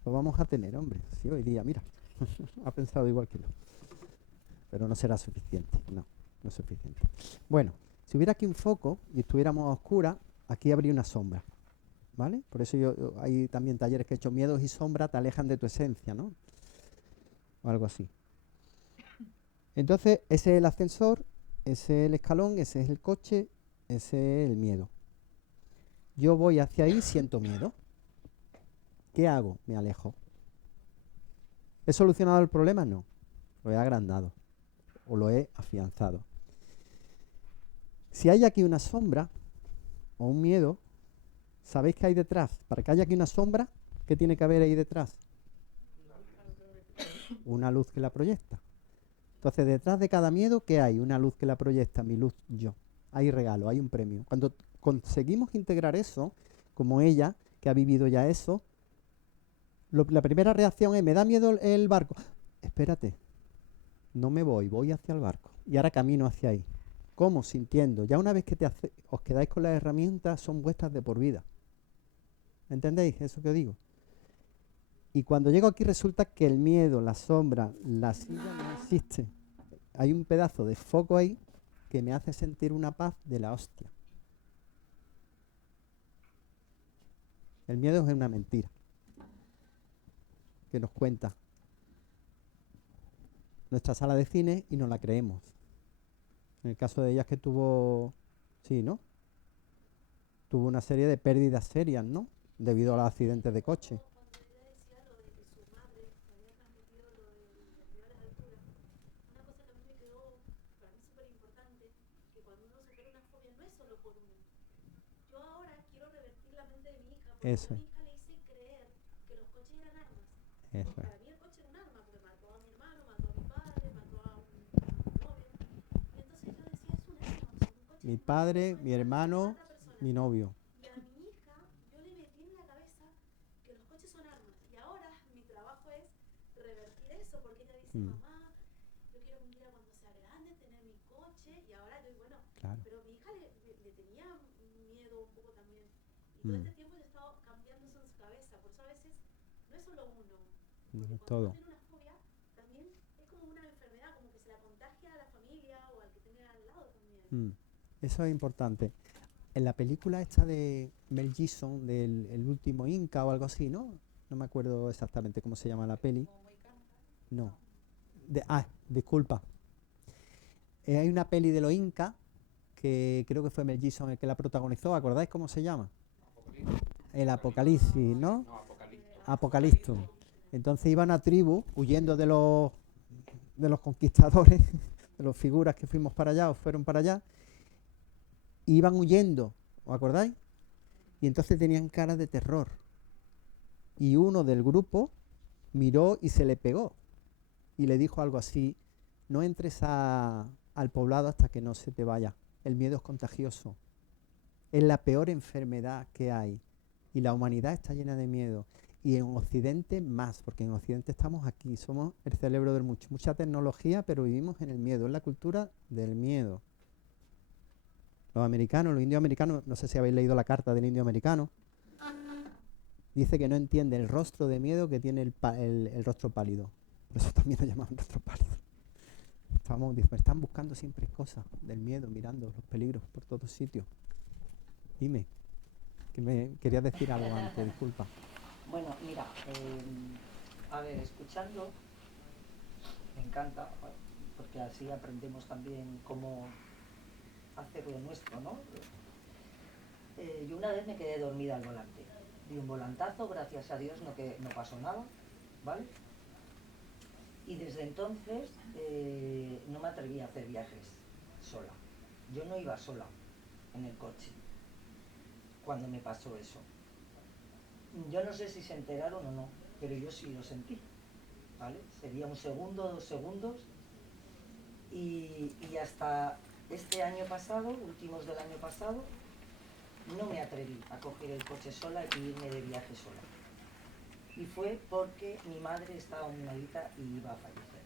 lo vamos a tener, hombre. Sí, hoy día, mira, ha pensado igual que yo. Pero no será suficiente, no es suficiente. Bueno, si hubiera aquí un foco y estuviéramos a oscuras, aquí habría una sombra, ¿vale? Por eso hay también talleres que he hecho, miedos y sombra te alejan de tu esencia, ¿no? O algo así. Entonces, ese es el ascensor, ese es el escalón, ese es el coche, ese es el miedo. Yo voy hacia ahí, siento miedo. ¿Qué hago? Me alejo. ¿He solucionado el problema? No. Lo he agrandado o lo he afianzado. Si hay aquí una sombra o un miedo, ¿sabéis qué hay detrás? Para que haya aquí una sombra, ¿qué tiene que haber ahí detrás? Una luz que la proyecta. Entonces, detrás de cada miedo, ¿qué hay? Una luz que la proyecta, mi luz, yo. Hay regalo, hay un premio. Cuando conseguimos integrar eso, como ella, que ha vivido ya eso, la primera reacción es, me da miedo el barco. Espérate, no me voy hacia el barco. Y ahora camino hacia ahí. ¿Cómo? Sintiendo. Ya una vez que os quedáis con las herramientas, son vuestras de por vida. ¿Entendéis eso que os digo? Y cuando llego aquí resulta que el miedo, la sombra, la silla no existe. Hay un pedazo de foco ahí que me hace sentir una paz de la hostia. El miedo es una mentira que nos cuenta nuestra sala de cine y nos la creemos. En el caso de ella es que tuvo, sí, ¿no? Tuvo una serie de pérdidas serias, ¿no? Debido a los accidentes de coche. Cuando ella decía lo de que su madre le había transmitido lo del miedo a las alturas, una cosa que a mí me quedó para mí súper importante, que cuando uno supera una fobia no es solo por uno. Yo ahora quiero revertir la mente de mi hija, porque Eso yo a es. mi hija le hice creer que los coches eran armas. Eso es. Para mí el coche era un arma, porque mató a mi hermano, mató a mi padre, mató a un novio. Y entonces yo decía, es un arma, o sea, un coche Mi es un padre, arma, mi es un arma que hermano, mata personas. mi novio. Y a mi hija yo le metí en la cabeza que los coches son armas. Y ahora mi trabajo es revertir eso, porque ella dice, mamá, yo quiero un día cuando sea grande tener mi coche. Y ahora yo, bueno, Claro. pero mi hija le tenía miedo un poco también. Y todo este tiempo yo he estado cambiando eso en su cabeza. Por eso a veces no es solo uno. No Porque es cuando todo. uno tiene una fobia, también es como una enfermedad, como que se la contagia a la familia o al que tiene al lado también. Eso es importante. En la película esta de Mel Gibson, del El último Inca o algo así, ¿no? No me acuerdo exactamente cómo se llama la peli. No. Disculpa. Hay una peli de los Incas que creo que fue Mel Gibson el que la protagonizó. ¿Acordáis cómo se llama? El Apocalipsis, ¿no? No, Apocalipto. Apocalipto. Entonces iba una tribu huyendo de los conquistadores, de las figuras que fuimos para allá o fueron para allá, iban huyendo, ¿os acordáis? Y entonces tenían cara de terror. Y uno del grupo miró y se le pegó. Y le dijo algo así, no entres al poblado hasta que no se te vaya. El miedo es contagioso. Es la peor enfermedad que hay. Y la humanidad está llena de miedo. Y en Occidente más, porque en Occidente estamos aquí, somos el cerebro del mucho. Mucha tecnología, pero vivimos en el miedo. Es la cultura del miedo. Los americanos, los indios americanos, no sé si habéis leído la carta del indio americano, dice que no entiende el rostro de miedo que tiene el rostro pálido. Por eso también lo llaman rostro pálido. Me están buscando siempre cosas del miedo, mirando los peligros por todos sitios. Dime, que me querías decir algo antes, disculpa. Bueno, mira, a ver, escuchando, me encanta, porque así aprendemos también cómo hacer lo nuestro, ¿no? Yo una vez me quedé dormida al volante, di un volantazo, gracias a Dios no pasó nada, ¿vale? Y desde entonces no me atreví a hacer viajes sola. Yo no iba sola en el coche cuando me pasó eso. Yo no sé si se enteraron o no, pero yo sí lo sentí, ¿vale? Sería 1 segundo, 2 segundos, y hasta este año pasado, últimos del año pasado, no me atreví a coger el coche sola y irme de viaje sola. Y fue porque mi madre estaba muy malita y iba a fallecer.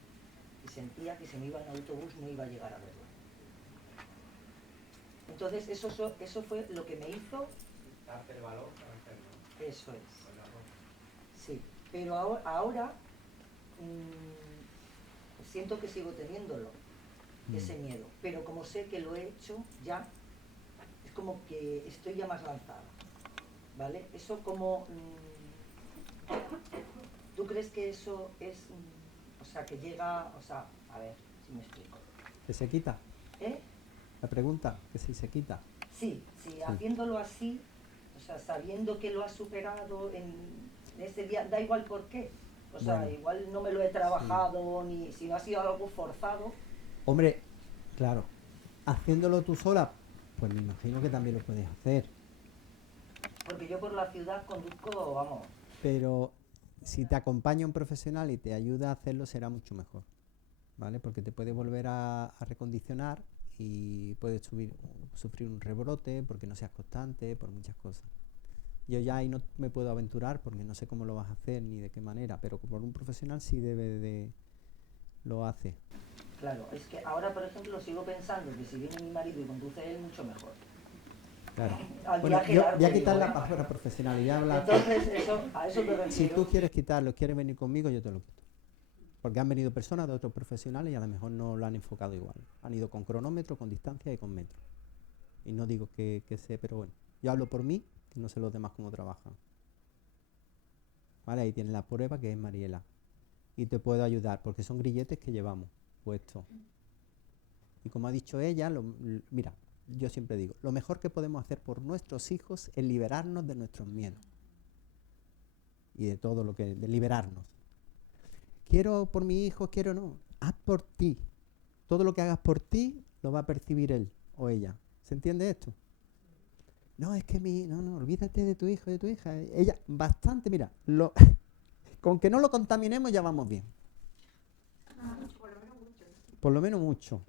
Y sentía que si me iba en autobús no iba a llegar a verla. Entonces eso fue lo que me hizo... Darte el valor para hacerlo. Eso es. Sí, pero ahora siento que sigo teniéndolo, ese miedo. Pero como sé que lo he hecho ya, es como que estoy ya más lanzada, ¿vale? Eso como... ¿Tú crees que eso es, o sea, que llega, o sea, a ver si me explico? ¿Que se quita? ¿Eh? La pregunta, que si se quita. Sí, haciéndolo así, o sea, sabiendo que lo has superado en ese día, da igual por qué. O sea, Bueno, igual no me lo he trabajado, ni si no ha sido algo forzado. Hombre, claro, haciéndolo tú sola, pues me imagino que también lo puedes hacer. Porque yo por la ciudad conduzco, vamos. Pero si te acompaña un profesional y te ayuda a hacerlo, será mucho mejor, ¿vale? Porque te puede volver a recondicionar y puedes sufrir un rebrote porque no seas constante, por muchas cosas. Yo ya ahí no me puedo aventurar porque no sé cómo lo vas a hacer ni de qué manera, pero por un profesional sí lo hace. Claro, es que ahora, por ejemplo, sigo pensando que si viene mi marido y conduce él, mucho mejor. Claro. Al Bueno, viaje yo largo, voy a digo, quitar la ¿eh? palabra profesional y voy a hablar. Entonces, a eso me Si refiero. tú quieres quitarlo, quieres venir conmigo, yo te lo quito. Porque han venido personas de otros profesionales y a lo mejor no lo han enfocado igual. Han ido con cronómetro, con distancia y con metro. Y no digo que sé, pero bueno. Yo hablo por mí, que no sé los demás cómo trabajan. Vale, ahí tienes la prueba, que es Mariela. Y te puedo ayudar, porque son grilletes que llevamos puestos. Y como ha dicho ella, mira, yo siempre digo, lo mejor que podemos hacer por nuestros hijos es liberarnos de nuestros miedos. Y de todo lo que, de liberarnos. Quiero por mi hijo, quiero no. Haz por ti. Todo lo que hagas por ti lo va a percibir él o ella. ¿Se entiende esto? No, es que no, olvídate de tu hijo, de tu hija. Ella, bastante, mira, con que no lo contaminemos ya vamos bien. Por lo menos mucho. Por lo menos mucho.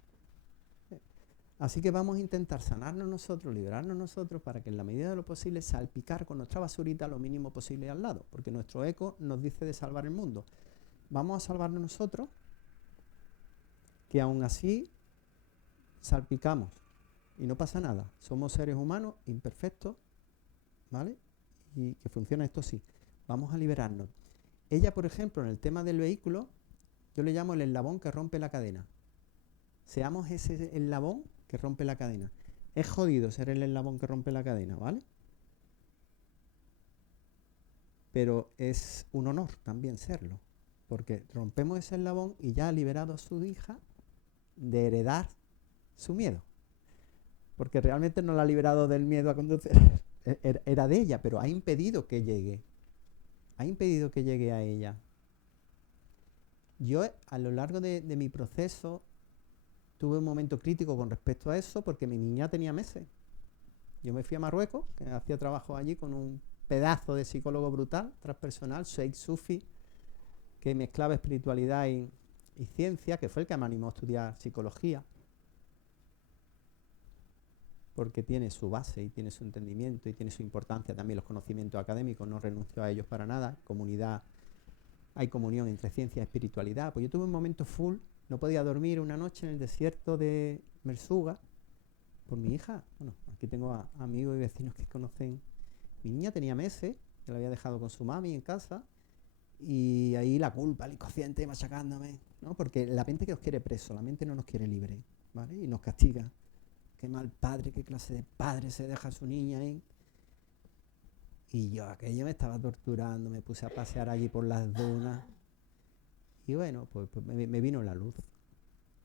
Así que vamos a intentar sanarnos nosotros, liberarnos nosotros, para que en la medida de lo posible salpicar con nuestra basurita lo mínimo posible al lado, porque nuestro eco nos dice de salvar el mundo. Vamos a salvarnos nosotros, que aún así salpicamos y no pasa nada. Somos seres humanos imperfectos, ¿vale? Y que funciona esto sí. Vamos a liberarnos. Ella, por ejemplo, en el tema del vehículo, yo le llamo el eslabón que rompe la cadena. Seamos ese eslabón que rompe la cadena. Es jodido ser el eslabón que rompe la cadena, ¿vale? Pero es un honor también serlo, porque rompemos ese eslabón y ya ha liberado a su hija de heredar su miedo. Porque realmente no la ha liberado del miedo a conducir, era de ella, pero ha impedido que llegue. Ha impedido que llegue a ella. Yo, a lo largo de mi proceso, tuve un momento crítico con respecto a eso, porque mi niña tenía meses. Yo me fui a Marruecos, que hacía trabajo allí con un pedazo de psicólogo brutal, transpersonal, Sheikh Sufi, que mezclaba espiritualidad y ciencia, que fue el que me animó a estudiar psicología, porque tiene su base y tiene su entendimiento y tiene su importancia también los conocimientos académicos, no renuncio a ellos para nada. Comunidad, hay comunión entre ciencia y espiritualidad. Pues yo tuve un momento full, no podía dormir una noche en el desierto de Mersuga por mi hija. Bueno, aquí tengo a amigos y vecinos que conocen. Mi niña tenía meses, que la había dejado con su mami en casa, y ahí la culpa, el inconsciente machacándome, ¿no? Porque la mente que os quiere preso, la mente no nos quiere libre, ¿vale? Y nos castiga. Qué mal padre, qué clase de padre se deja a su niña ahí. Y yo, aquello me estaba torturando, me puse a pasear allí por las dunas. Y bueno, pues me vino la luz.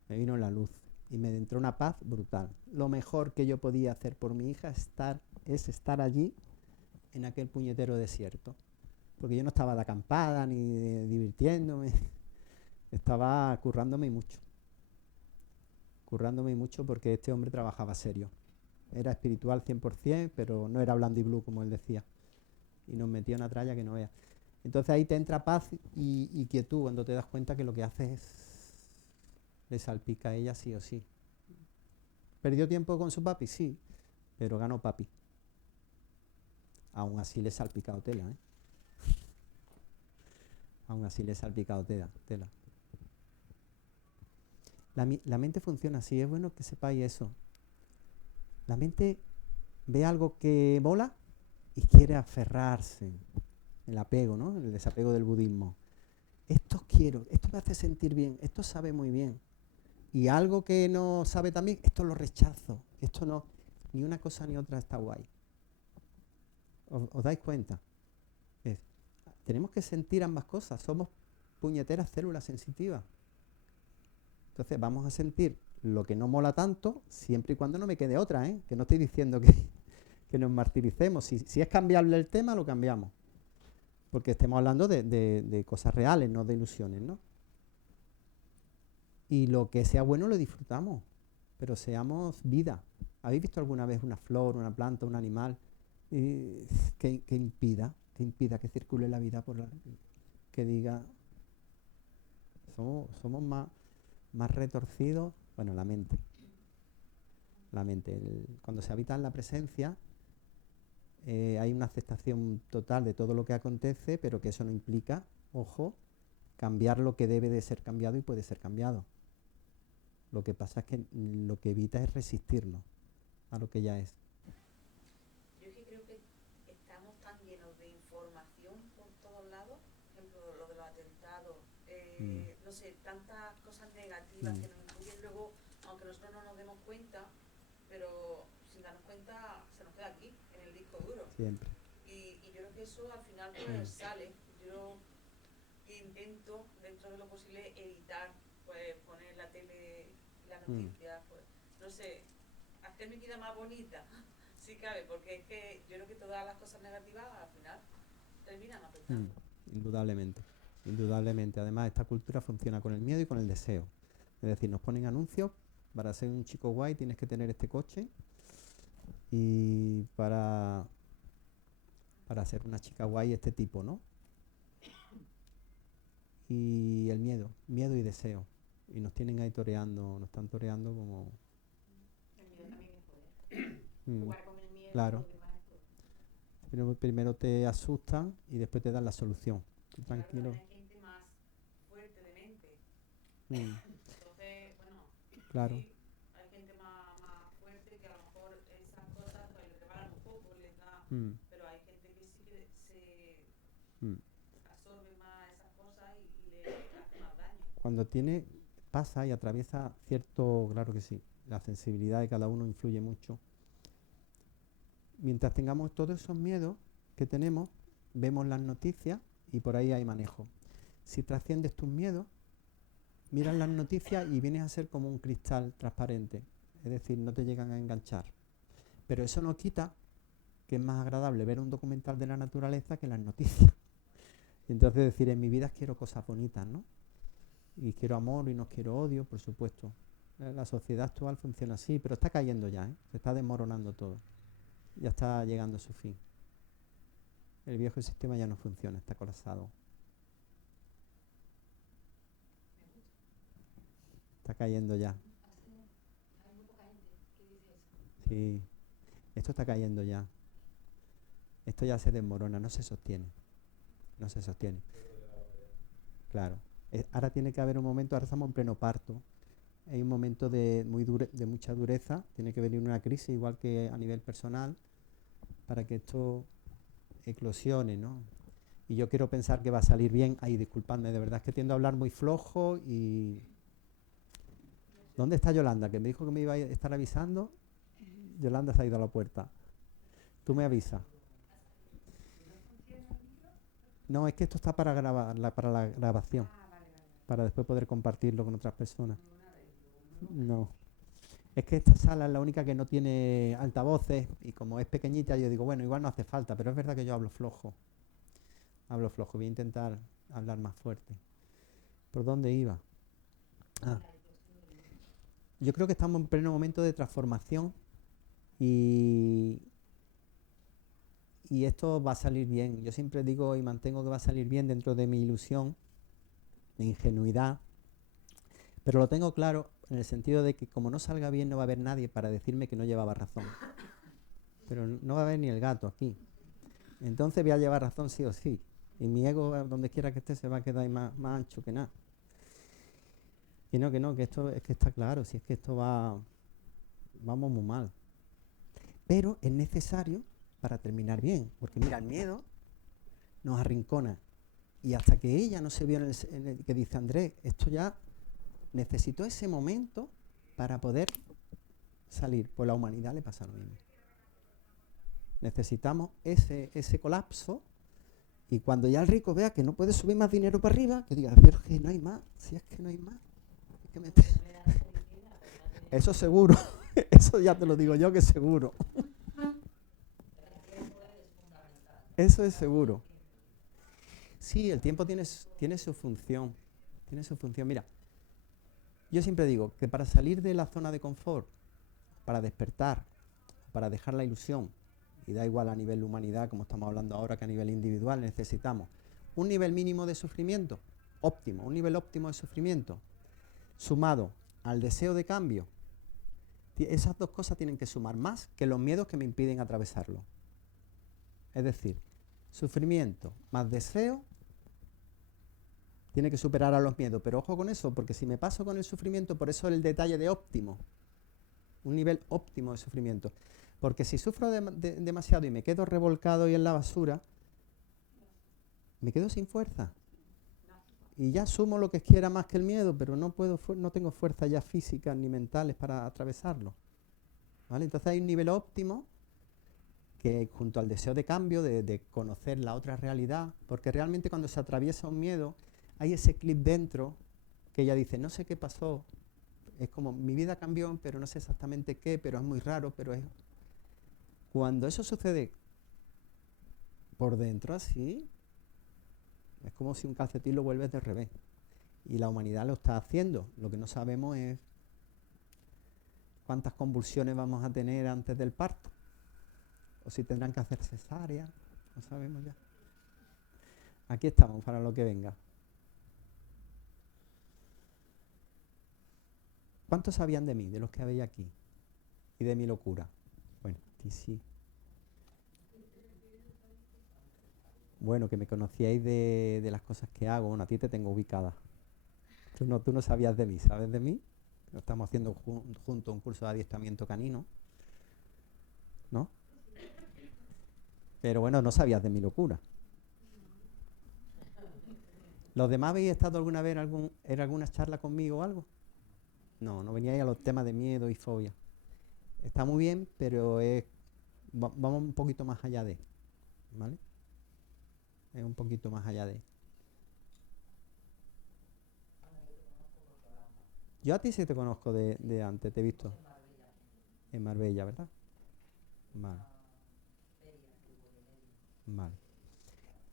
Me vino la luz. Y me entró una paz brutal. Lo mejor que yo podía hacer por mi hija es estar allí, en aquel puñetero desierto. Porque yo no estaba de acampada ni divirtiéndome. Estaba currándome mucho. Currándome mucho porque este hombre trabajaba serio. Era espiritual 100%, pero no era blando y blue, como él decía. Y nos metía una tralla que no vea. Entonces ahí te entra paz y quietud cuando te das cuenta que lo que haces es le salpica a ella sí o sí. ¿Perdió tiempo con su papi? Sí, pero ganó papi. Aún así le he salpicado tela, ¿eh? Aún así le he salpicado tela. La mente funciona así, es bueno que sepáis eso. La mente ve algo que mola y quiere aferrarse. El apego, ¿no? El desapego del budismo. Esto quiero, esto me hace sentir bien, esto sabe muy bien. Y algo que no sabe también, esto lo rechazo. Esto no, ni una cosa ni otra está guay. ¿Os dais cuenta? Tenemos que sentir ambas cosas. Somos puñeteras células sensitivas. Entonces vamos a sentir lo que no mola tanto, siempre y cuando no me quede otra, ¿eh? Que no estoy diciendo que nos martiricemos. Si es cambiable el tema, lo cambiamos. Porque estemos hablando de cosas reales, no de ilusiones, ¿no? Y lo que sea bueno lo disfrutamos, pero seamos vida. ¿Habéis visto alguna vez una flor, una planta, un animal que impida que circule la vida por que diga somos más retorcidos? Bueno, la mente, cuando se habita en la presencia hay una aceptación total de todo lo que acontece, pero que eso no implica, ojo, cambiar lo que debe de ser cambiado y puede ser cambiado. Lo que pasa es que lo que evita es resistirnos a lo que ya es. Yo es que creo que estamos tan llenos de información por todos lados, por ejemplo, lo de los atentados, no sé, tantas cosas negativas que nos influyen luego, aunque nosotros no nos demos cuenta, pero sin darnos cuenta se nos queda aquí, en el disco duro. Siempre. Y yo creo que eso al final pues sale. Yo intento, dentro de lo posible, evitar pues poner la tele, las noticias, pues, no sé, hacer mi vida más bonita, si cabe, porque es que yo creo que todas las cosas negativas al final terminan afectando. Indudablemente, indudablemente. Además, esta cultura funciona con el miedo y con el deseo. Es decir, nos ponen anuncios, para ser un chico guay tienes que tener este coche, y para ser una chica guay este tipo, ¿no? Y el miedo y deseo. Y nos tienen ahí toreando, nos están toreando como... El miedo también es poder. Jugar con el miedo. Claro. Lo demás es poder. Primero te asustan y después te dan la solución. Tú tranquilo. Hay gente más fuerte de mente. Entonces, bueno, Claro. sí, hay gente más fuerte que a lo mejor esas cosas pues, le preparan un poco, les da... Pero hay gente que sí que se absorbe más esas cosas y le hace más daño. Cuando pasa y atraviesa cierto, claro que sí, la sensibilidad de cada uno influye mucho. Mientras tengamos todos esos miedos que tenemos, vemos las noticias y por ahí hay manejo. Si trasciendes tus miedos, miras las noticias y vienes a ser como un cristal transparente, es decir, no te llegan a enganchar. Pero eso no quita que es más agradable ver un documental de la naturaleza que las noticias. Y entonces decir, en mi vida quiero cosas bonitas, ¿no? Y quiero amor y no quiero odio, por supuesto. La sociedad actual funciona así, pero está cayendo ya, ¿eh? Se está desmoronando todo. Ya está llegando a su fin. El viejo sistema ya no funciona, está colapsado. Está cayendo ya. Hay muy poca gente que dice eso. Sí. Esto está cayendo ya. Esto ya se desmorona, no se sostiene. No se sostiene. Claro. Ahora tiene que haber un momento, ahora estamos en pleno parto. Hay un momento de mucha dureza, tiene que venir una crisis igual que a nivel personal para que esto eclosione, ¿no? Y yo quiero pensar que va a salir bien. Ay, disculpadme, de verdad es que tiendo a hablar muy flojo y... ¿Dónde está Yolanda? Que me dijo que me iba a estar avisando. Yolanda se ha ido a la puerta. Tú me avisas. No, es que esto está para para la grabación. Para después poder compartirlo con otras personas. No. Es que esta sala es la única que no tiene altavoces y como es pequeñita yo digo, bueno, igual no hace falta, pero es verdad que yo hablo flojo. Hablo flojo, voy a intentar hablar más fuerte. ¿Por dónde iba? Yo creo que estamos en pleno momento de transformación y esto va a salir bien. Yo siempre digo y mantengo que va a salir bien dentro de mi ilusión, mi ingenuidad, pero lo tengo claro en el sentido de que como no salga bien no va a haber nadie para decirme que no llevaba razón. Pero no va a haber ni el gato aquí. Entonces voy a llevar razón sí o sí. Y mi ego, donde quiera que esté, se va a quedar ahí más ancho que nada. Que no, que esto es que está claro, si es que esto vamos muy mal. Pero es necesario para terminar bien, porque mira, el miedo nos arrincona. Y hasta que ella no se vio en el que dice Andrés, esto ya necesitó ese momento para poder salir. Pues a la humanidad le pasa lo mismo. Necesitamos ese colapso y cuando ya el rico vea que no puede subir más dinero para arriba, que diga, pero es que no hay más, si es que no hay más. Eso seguro, eso ya te lo digo yo que seguro. Eso es seguro. Sí, el tiempo tiene su función. Tiene su función. Mira, yo siempre digo que para salir de la zona de confort, para despertar, para dejar la ilusión, y da igual a nivel humanidad, como estamos hablando ahora, que a nivel individual, necesitamos un nivel mínimo de sufrimiento, óptimo, un nivel óptimo de sufrimiento, sumado al deseo de cambio. Esas dos cosas tienen que sumar más que los miedos que me impiden atravesarlo. Es decir, sufrimiento más deseo tiene que superar a los miedos. Pero ojo con eso, porque si me paso con el sufrimiento, por eso el detalle de óptimo, un nivel óptimo de sufrimiento. Porque si sufro demasiado y me quedo revolcado y en la basura, me quedo sin fuerza. Y ya asumo lo que quiera más que el miedo, pero no tengo fuerzas ya físicas ni mentales para atravesarlo. ¿Vale? Entonces hay un nivel óptimo que junto al deseo de cambio, de conocer la otra realidad, porque realmente cuando se atraviesa un miedo, hay ese clip dentro que ella dice, no sé qué pasó, es como mi vida cambió, pero no sé exactamente qué, pero es muy raro, pero es... Cuando eso sucede por dentro así, es como si un calcetín lo vuelves del revés. Y la humanidad lo está haciendo. Lo que no sabemos es cuántas convulsiones vamos a tener antes del parto. O si tendrán que hacer cesárea. No sabemos ya. Aquí estamos para lo que venga. ¿Cuántos sabían de mí, de los que habéis aquí? Y de mi locura. Bueno, aquí sí. Bueno, que me conocíais de las cosas que hago. Bueno, a ti te tengo ubicada. Tú no sabías de mí, ¿sabes de mí? Estamos haciendo juntos un curso de adiestramiento canino, ¿no? Pero bueno, no sabías de mi locura. ¿Los demás habéis estado alguna vez en alguna charla conmigo o algo? No, no veníais a los temas de miedo y fobia. Está muy bien, pero vamos un poquito más allá de, ¿vale? Es un poquito más allá de. Yo a ti sí te conozco de antes, te he visto. En Marbella, ¿verdad? Vale. Vale.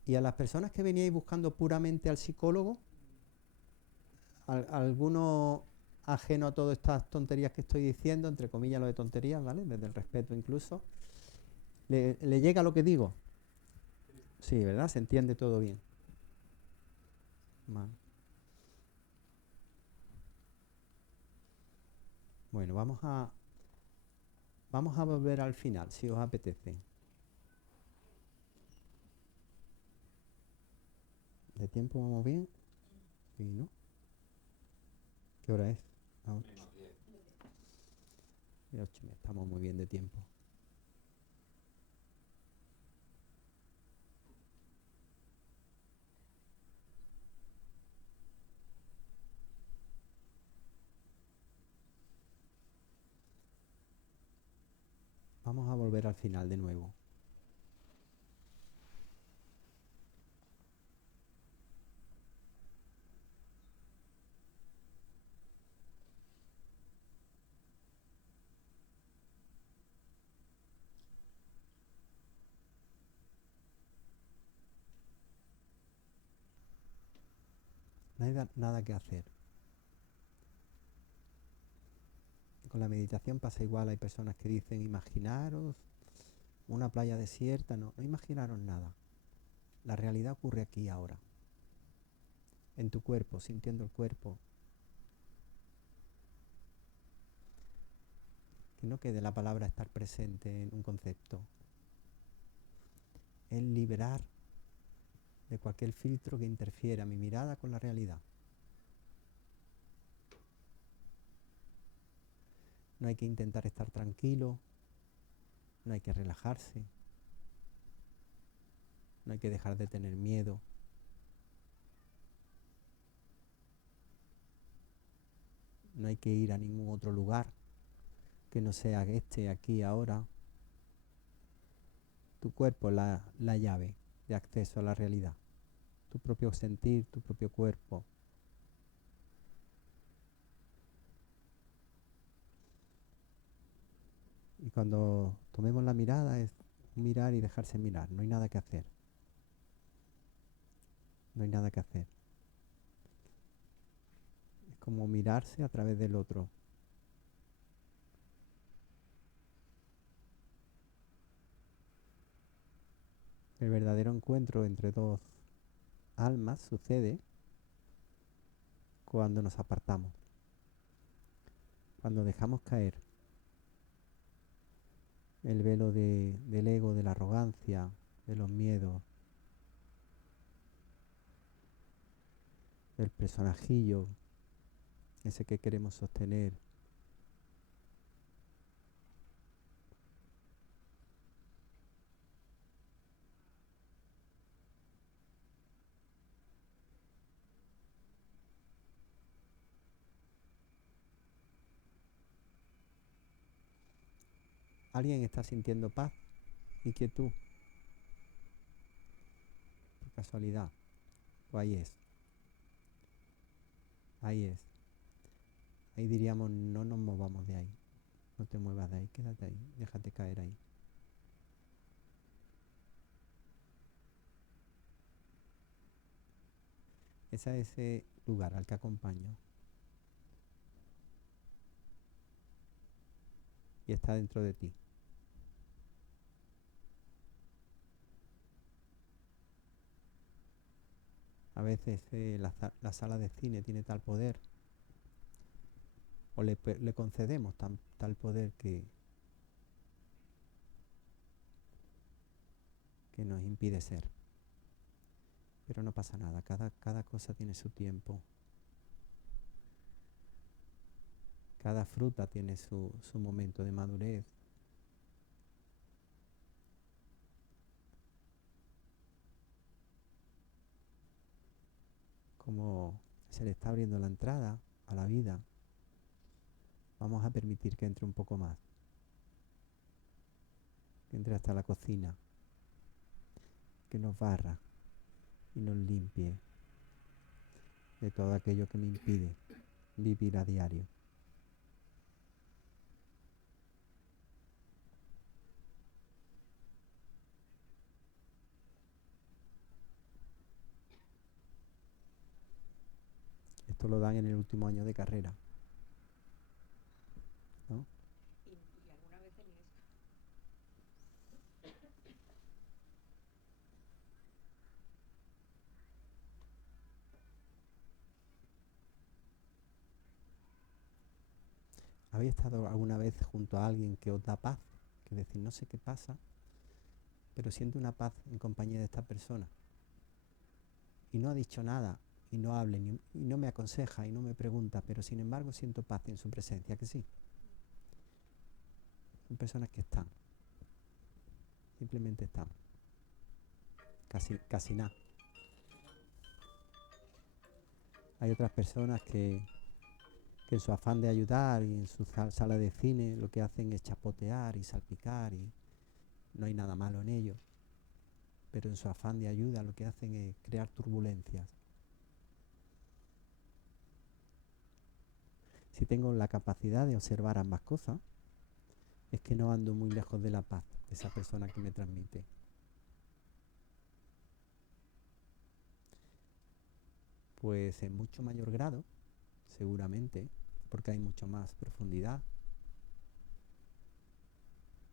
Y a las personas que veníais buscando puramente al psicólogo, alguno ajeno a todas estas tonterías que estoy diciendo, entre comillas lo de tonterías, ¿vale? Desde el respeto incluso, ¿le llega lo que digo? Sí, ¿verdad? Se entiende todo bien. Vale. Bueno, vamos a volver al final, si os apetece. ¿De tiempo vamos bien? Sí, ¿no? ¿Qué hora es? Las 8. Estamos muy bien de tiempo. Vamos a volver al final de nuevo. No hay nada que hacer. Con la meditación pasa igual, hay personas que dicen, imaginaros una playa desierta. No imaginaros nada. La realidad ocurre aquí ahora. En tu cuerpo, sintiendo el cuerpo. Que no quede la palabra estar presente en un concepto. Es liberar de cualquier filtro que interfiera mi mirada con la realidad. No hay que intentar estar tranquilo, no hay que relajarse, no hay que dejar de tener miedo. No hay que ir a ningún otro lugar que no sea aquí, ahora. Tu cuerpo es la llave de acceso a la realidad. Tu propio sentir, tu propio cuerpo. Y cuando tomemos la mirada es mirar y dejarse mirar. No hay nada que hacer. No hay nada que hacer. Es como mirarse a través del otro. El verdadero encuentro entre dos almas sucede cuando nos apartamos. Cuando dejamos caer el velo del ego, de la arrogancia, de los miedos. el personajillo, ese que queremos sostener. ¿Alguien está sintiendo paz y quietud? Por casualidad. Pues ahí es. Ahí es. Ahí diríamos, no nos movamos de ahí. No te muevas de ahí, quédate ahí, déjate caer ahí. Ese es ese lugar al que acompaño. Y está dentro de ti. A veces la sala de cine tiene tal poder, o le concedemos tal poder que nos impide ser. Pero no pasa nada, cada cosa tiene su tiempo. Cada fruta tiene su momento de madurez. Como se le está abriendo la entrada a la vida, vamos a permitir que entre un poco más. Que entre hasta la cocina. Que nos barra y nos limpie de todo aquello que me impide vivir a diario. Esto lo dan en el último año de carrera, ¿no? Y alguna vez en esto. ¿Habéis estado alguna vez junto a alguien que os da paz? Que decir, no sé qué pasa, pero siento una paz en compañía de esta persona. Y no ha dicho nada, y no habla, y no me aconseja, y no me pregunta, pero sin embargo siento paz en su presencia, que sí. Son personas que están. Simplemente están. Casi nada. Hay otras personas que en su afán de ayudar y en su sala de cine lo que hacen es chapotear y salpicar, y no hay nada malo en ello, pero en su afán de ayuda lo que hacen es crear turbulencias. Si tengo la capacidad de observar ambas cosas, es que no ando muy lejos de la paz de esa persona que me transmite. Pues en mucho mayor grado, seguramente, porque hay mucho más profundidad,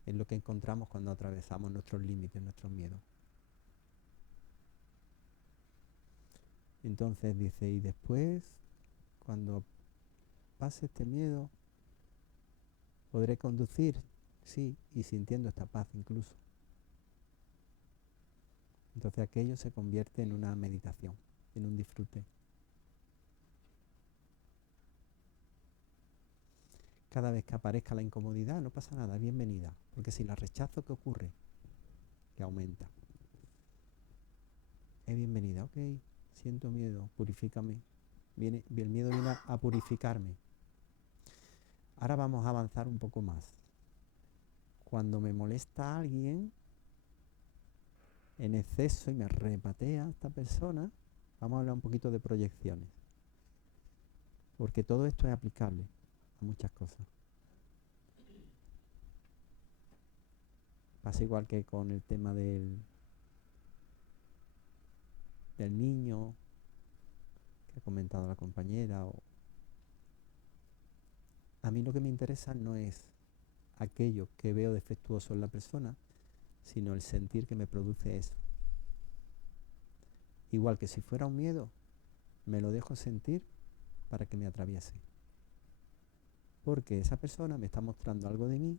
es lo que encontramos cuando atravesamos nuestros límites, nuestros miedos. Entonces dice, y después, cuando pase este miedo, podré conducir, sí, y sintiendo esta paz incluso. Entonces aquello se convierte en una meditación, en un disfrute. Cada vez que aparezca la incomodidad, no pasa nada, es bienvenida, porque si la rechazo, ¿qué ocurre? Que aumenta. Es bienvenida, ok, siento miedo, purifícame. El miedo viene a purificarme. Ahora vamos a avanzar un poco más. Cuando me molesta a alguien en exceso y me repatea esta persona, vamos a hablar un poquito de proyecciones. Porque todo esto es aplicable a muchas cosas. Pasa igual que con el tema del niño que ha comentado la compañera. A mí lo que me interesa no es aquello que veo defectuoso en la persona, sino el sentir que me produce eso. Igual que si fuera un miedo, me lo dejo sentir para que me atraviese. Porque esa persona me está mostrando algo de mí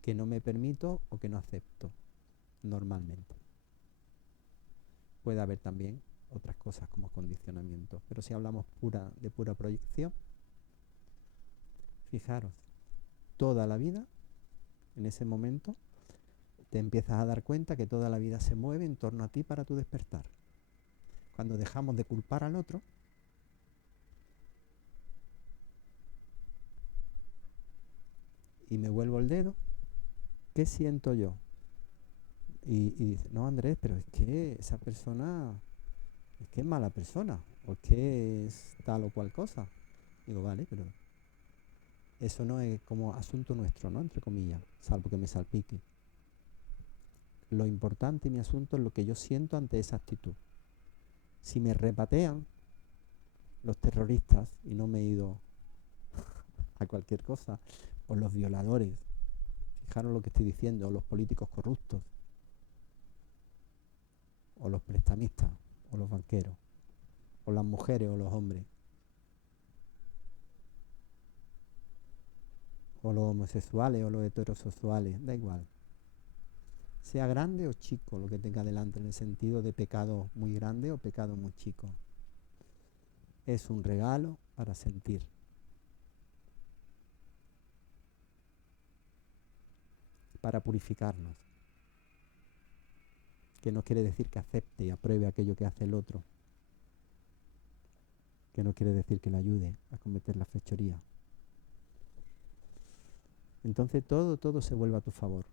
que no me permito o que no acepto normalmente. Puede haber también otras cosas como condicionamiento. Pero si hablamos de pura proyección, fijaros, toda la vida, en ese momento, te empiezas a dar cuenta que toda la vida se mueve en torno a ti para tu despertar. Cuando dejamos de culpar al otro, y me vuelvo el dedo, ¿qué siento yo? Y dice, no, Andrés, pero es que esa persona es que es mala persona, o es que es tal o cual cosa. Digo, vale, pero eso no es como asunto nuestro, ¿no? Entre comillas, salvo que me salpique. Lo importante y mi asunto es lo que yo siento ante esa actitud. Si me repatean los terroristas, y no me he ido a cualquier cosa, o los violadores, fijaros lo que estoy diciendo, o los políticos corruptos, o los prestamistas, o los banqueros, o las mujeres o los hombres, o los homosexuales o los heterosexuales, da igual. Sea grande o chico lo que tenga delante, en el sentido de pecado muy grande o pecado muy chico. Es un regalo para sentir. Para purificarnos. Que no quiere decir que acepte y apruebe aquello que hace el otro. Que no quiere decir que le ayude a cometer la fechoría. Entonces todo se vuelve a tu favor.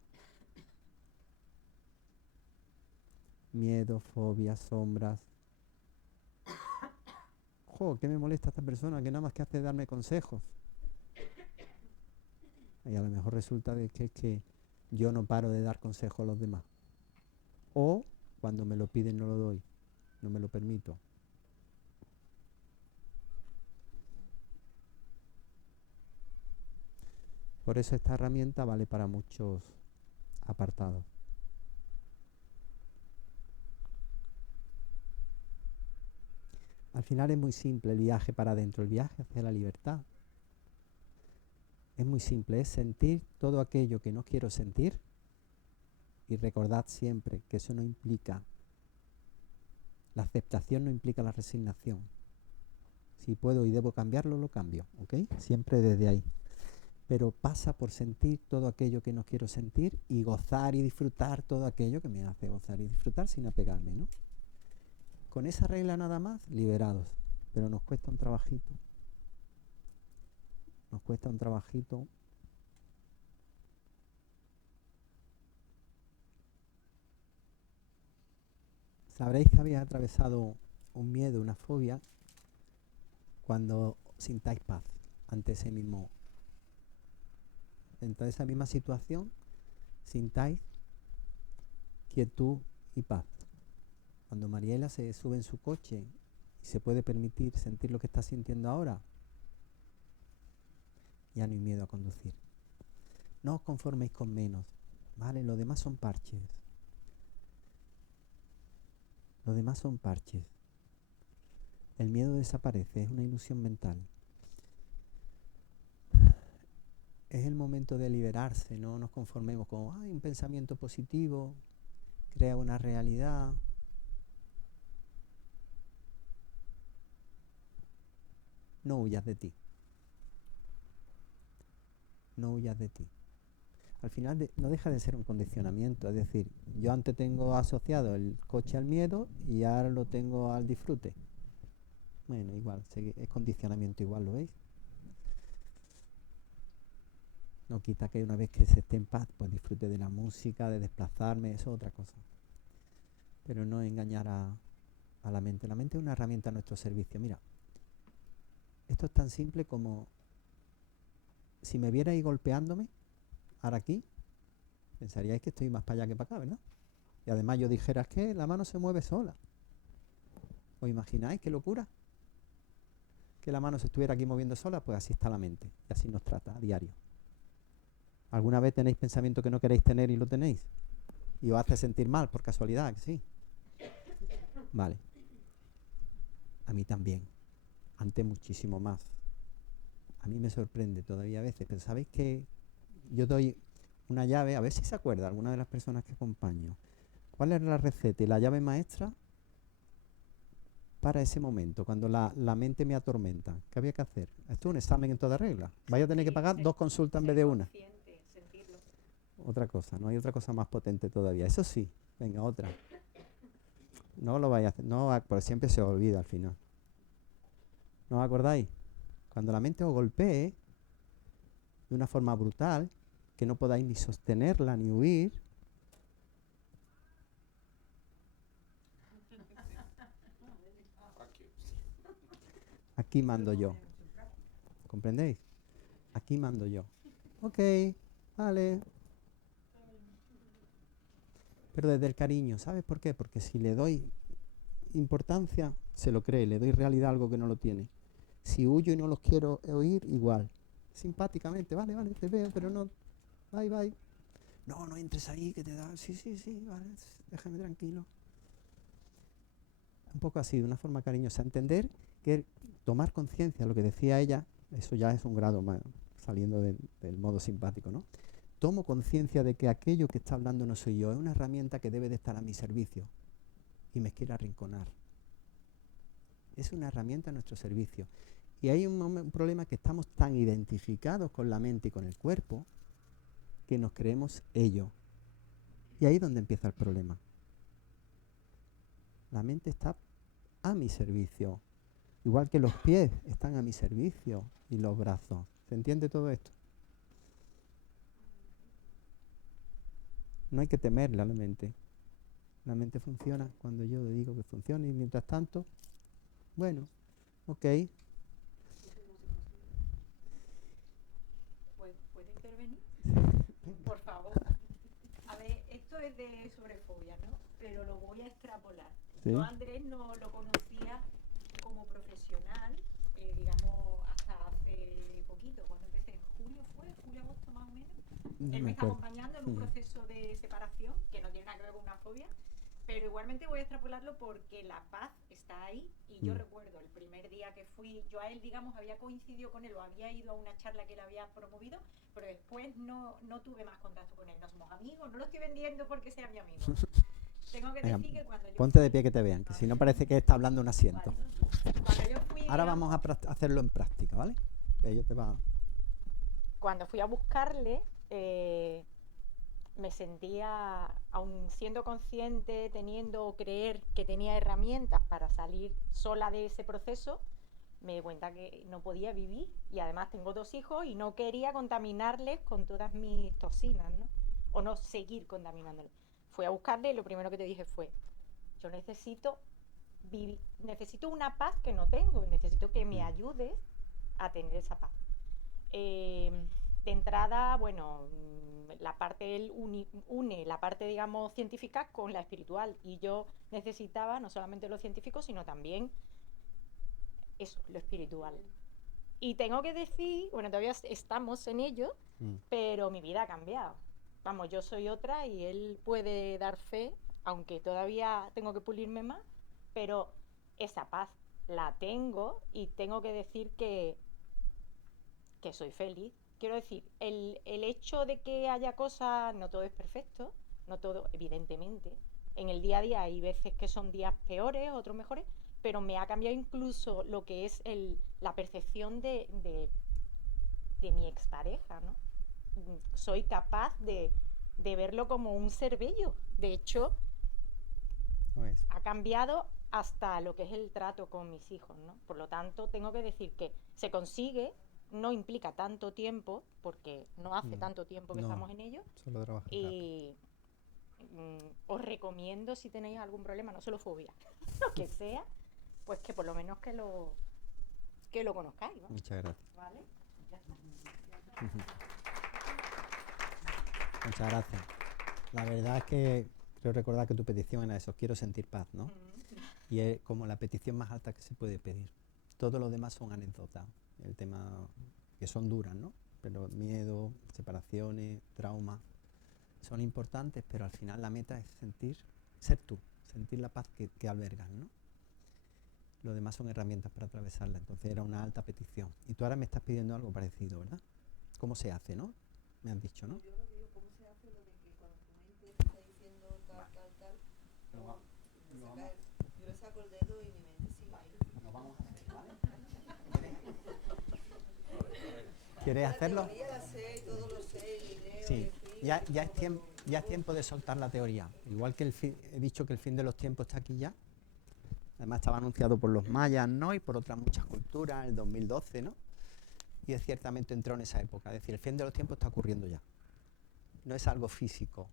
Miedo, fobia, sombras. ¡Jo! ¿Qué me molesta esta persona que nada más que hace darme consejos? Y a lo mejor resulta de que es que yo no paro de dar consejos a los demás. O cuando me lo piden no lo doy, no me lo permito. Por eso esta herramienta vale para muchos apartados. Al final es muy simple el viaje para adentro, el viaje hacia la libertad. Es muy simple, es sentir todo aquello que no quiero sentir y recordad siempre que eso no implica, la aceptación no implica la resignación. Si puedo y debo cambiarlo, lo cambio, ¿ok? Siempre desde ahí. Pero pasa por sentir todo aquello que no quiero sentir y gozar y disfrutar todo aquello que me hace gozar y disfrutar sin apegarme, ¿no? Con esa regla nada más, liberados. Pero nos cuesta un trabajito. Nos cuesta un trabajito. Sabréis que habéis atravesado un miedo, una fobia, cuando sintáis paz ante ese mismo. Dentro de esa misma situación, sintáis quietud y paz. Cuando Mariela se sube en su coche y se puede permitir sentir lo que está sintiendo ahora, ya no hay miedo a conducir. No os conforméis con menos, ¿vale? Lo demás son parches. Lo demás son parches. El miedo desaparece, es una ilusión mental. Es el momento de liberarse, no nos conformemos con un pensamiento positivo, crea una realidad. No huyas de ti. No huyas de ti. Al final no deja de ser un condicionamiento, es decir, yo antes tengo asociado el coche al miedo y ahora lo tengo al disfrute. Bueno, igual, es condicionamiento igual, ¿lo veis? No quita que una vez que se esté en paz, pues disfrute de la música, de desplazarme, eso es otra cosa. Pero no engañar a la mente. La mente es una herramienta a nuestro servicio. Mira, esto es tan simple como si me vierais golpeándome, ahora aquí, pensaríais que estoy más para allá que para acá, ¿verdad? Y además yo dijera, es que la mano se mueve sola. ¿Os imagináis qué locura? Que la mano se estuviera aquí moviendo sola, pues así está la mente. Y así nos trata a diario. ¿Alguna vez tenéis pensamiento que no queréis tener y lo tenéis? Y os hace sentir mal, por casualidad, que sí. Vale. A mí también. Antes muchísimo más. A mí me sorprende todavía a veces, pero ¿sabéis que yo doy una llave? A ver si se acuerda alguna de las personas que acompaño. ¿Cuál es la receta y la llave maestra para ese momento, cuando la mente me atormenta? ¿Qué había que hacer? Esto es un examen en toda regla. Vaya a tener que pagar 2 consultas en vez de una. Sentirlo. Otra cosa, no hay otra cosa más potente todavía. Eso sí, venga, otra. No lo vaya a hacer, no, porque siempre se olvida al final. ¿No os acordáis? Cuando la mente os golpee de una forma brutal, que no podáis ni sostenerla ni huir, aquí mando yo. ¿Comprendéis? Aquí mando yo. Ok, vale. Pero desde el cariño, ¿sabes por qué? Porque si le doy importancia, se lo cree, le doy realidad a algo que no lo tiene. Si huyo y no los quiero oír, igual. Simpáticamente, vale, te veo, pero no, bye. No entres ahí, que te da, sí, vale, déjame tranquilo. Un poco así, de una forma cariñosa. Entender que tomar conciencia, lo que decía ella, eso ya es un grado más, saliendo del modo simpático, ¿no? Tomo conciencia de que aquello que está hablando no soy yo, es una herramienta que debe de estar a mi servicio y me quiere arrinconar. Es una herramienta a nuestro servicio. Y hay un problema, que estamos tan identificados con la mente y con el cuerpo que nos creemos ello. Y ahí es donde empieza el problema. La mente está a mi servicio, igual que los pies están a mi servicio y los brazos. ¿Se entiende todo esto? No hay que temerle a la mente. La mente funciona cuando yo le digo que funcione, y mientras tanto, bueno, ok. ¿Puede intervenir? Por favor. A ver, esto es de sobrefobia, ¿no? Pero lo voy a extrapolar. ¿Sí? Yo a Andrés no lo conocía como profesional, digamos, hasta hace poquito, cuando empecé en julio, agosto más o menos. Él me está acompañando en un proceso de separación que no tiene nada que ver con una fobia, pero igualmente voy a extrapolarlo porque la paz está ahí. Y yo recuerdo el primer día que fui, yo a él, digamos, había coincidido con él o había ido a una charla que él había promovido, pero después no tuve más contacto con él. No somos amigos, no lo estoy vendiendo porque sea mi amigo. Tengo que decir que cuando yo ponte de pie que te vean, que si no parece que está hablando un asiento. Vale. Cuando yo fui, ahora vamos a hacerlo en práctica, ¿vale? Ello te va. Cuando fui a buscarle, me sentía, aun siendo consciente, teniendo o creer que tenía herramientas para salir sola de ese proceso, me di cuenta que no podía vivir. Y además tengo 2 hijos y no quería contaminarles con todas mis toxinas, ¿no? O no seguir contaminándoles. Fui a buscarle y lo primero que te dije fue: yo necesito vivir, necesito una paz que no tengo y necesito que me ayudes a tener esa paz. De entrada, bueno, la parte, él une la parte, digamos, científica con la espiritual, y yo necesitaba no solamente lo científico, sino también eso, lo espiritual. Y tengo que decir, bueno, todavía estamos en ello, pero mi vida ha cambiado. Vamos, yo soy otra y él puede dar fe, aunque todavía tengo que pulirme más, pero esa paz la tengo y tengo que decir que soy feliz. Quiero decir, el hecho de que haya cosas, no todo es perfecto, no todo, evidentemente. En el día a día hay veces que son días peores, otros mejores, pero me ha cambiado incluso lo que es la percepción de mi expareja, ¿no? Soy capaz de verlo como un ser bello. De hecho, ha cambiado hasta lo que es el trato con mis hijos, ¿no? Por lo tanto, tengo que decir que se consigue, no implica tanto tiempo, porque no hace tanto tiempo que estamos en ello. Solo trabajar y os recomiendo, si tenéis algún problema, no solo fobia, lo que sea, pues que por lo menos que lo conozcáis, ¿no? Muchas gracias. ¿Vale? Ya está. Muchas gracias. La verdad es que creo recordar que tu petición era eso: quiero sentir paz, ¿no? Y es como la petición más alta que se puede pedir. Todo lo demás son anécdotas. El tema que son duras, ¿no? Pero miedo, separaciones, traumas, son importantes, pero al final la meta es ser tú, sentir la paz que albergas, ¿no? Lo demás son herramientas para atravesarla. Entonces era una alta petición. Y tú ahora me estás pidiendo algo parecido, ¿verdad? ¿Cómo se hace, no? Me has dicho, ¿no? Yo lo que digo, ¿cómo se hace lo de que cuando tu mente está diciendo tal, yo le saco el dedo y mi mente sigue? ¿Quieres La hacerlo? teoría la sé, todo lo sé, y leo, y Sí, escribo, ya es tiempo de soltar la teoría. Igual que he dicho que el fin de los tiempos está aquí ya. Además estaba anunciado por los mayas, ¿no? Y por otras muchas culturas, en el 2012, ¿no? Y es ciertamente entró en esa época. Es decir, el fin de los tiempos está ocurriendo ya. No es algo físico.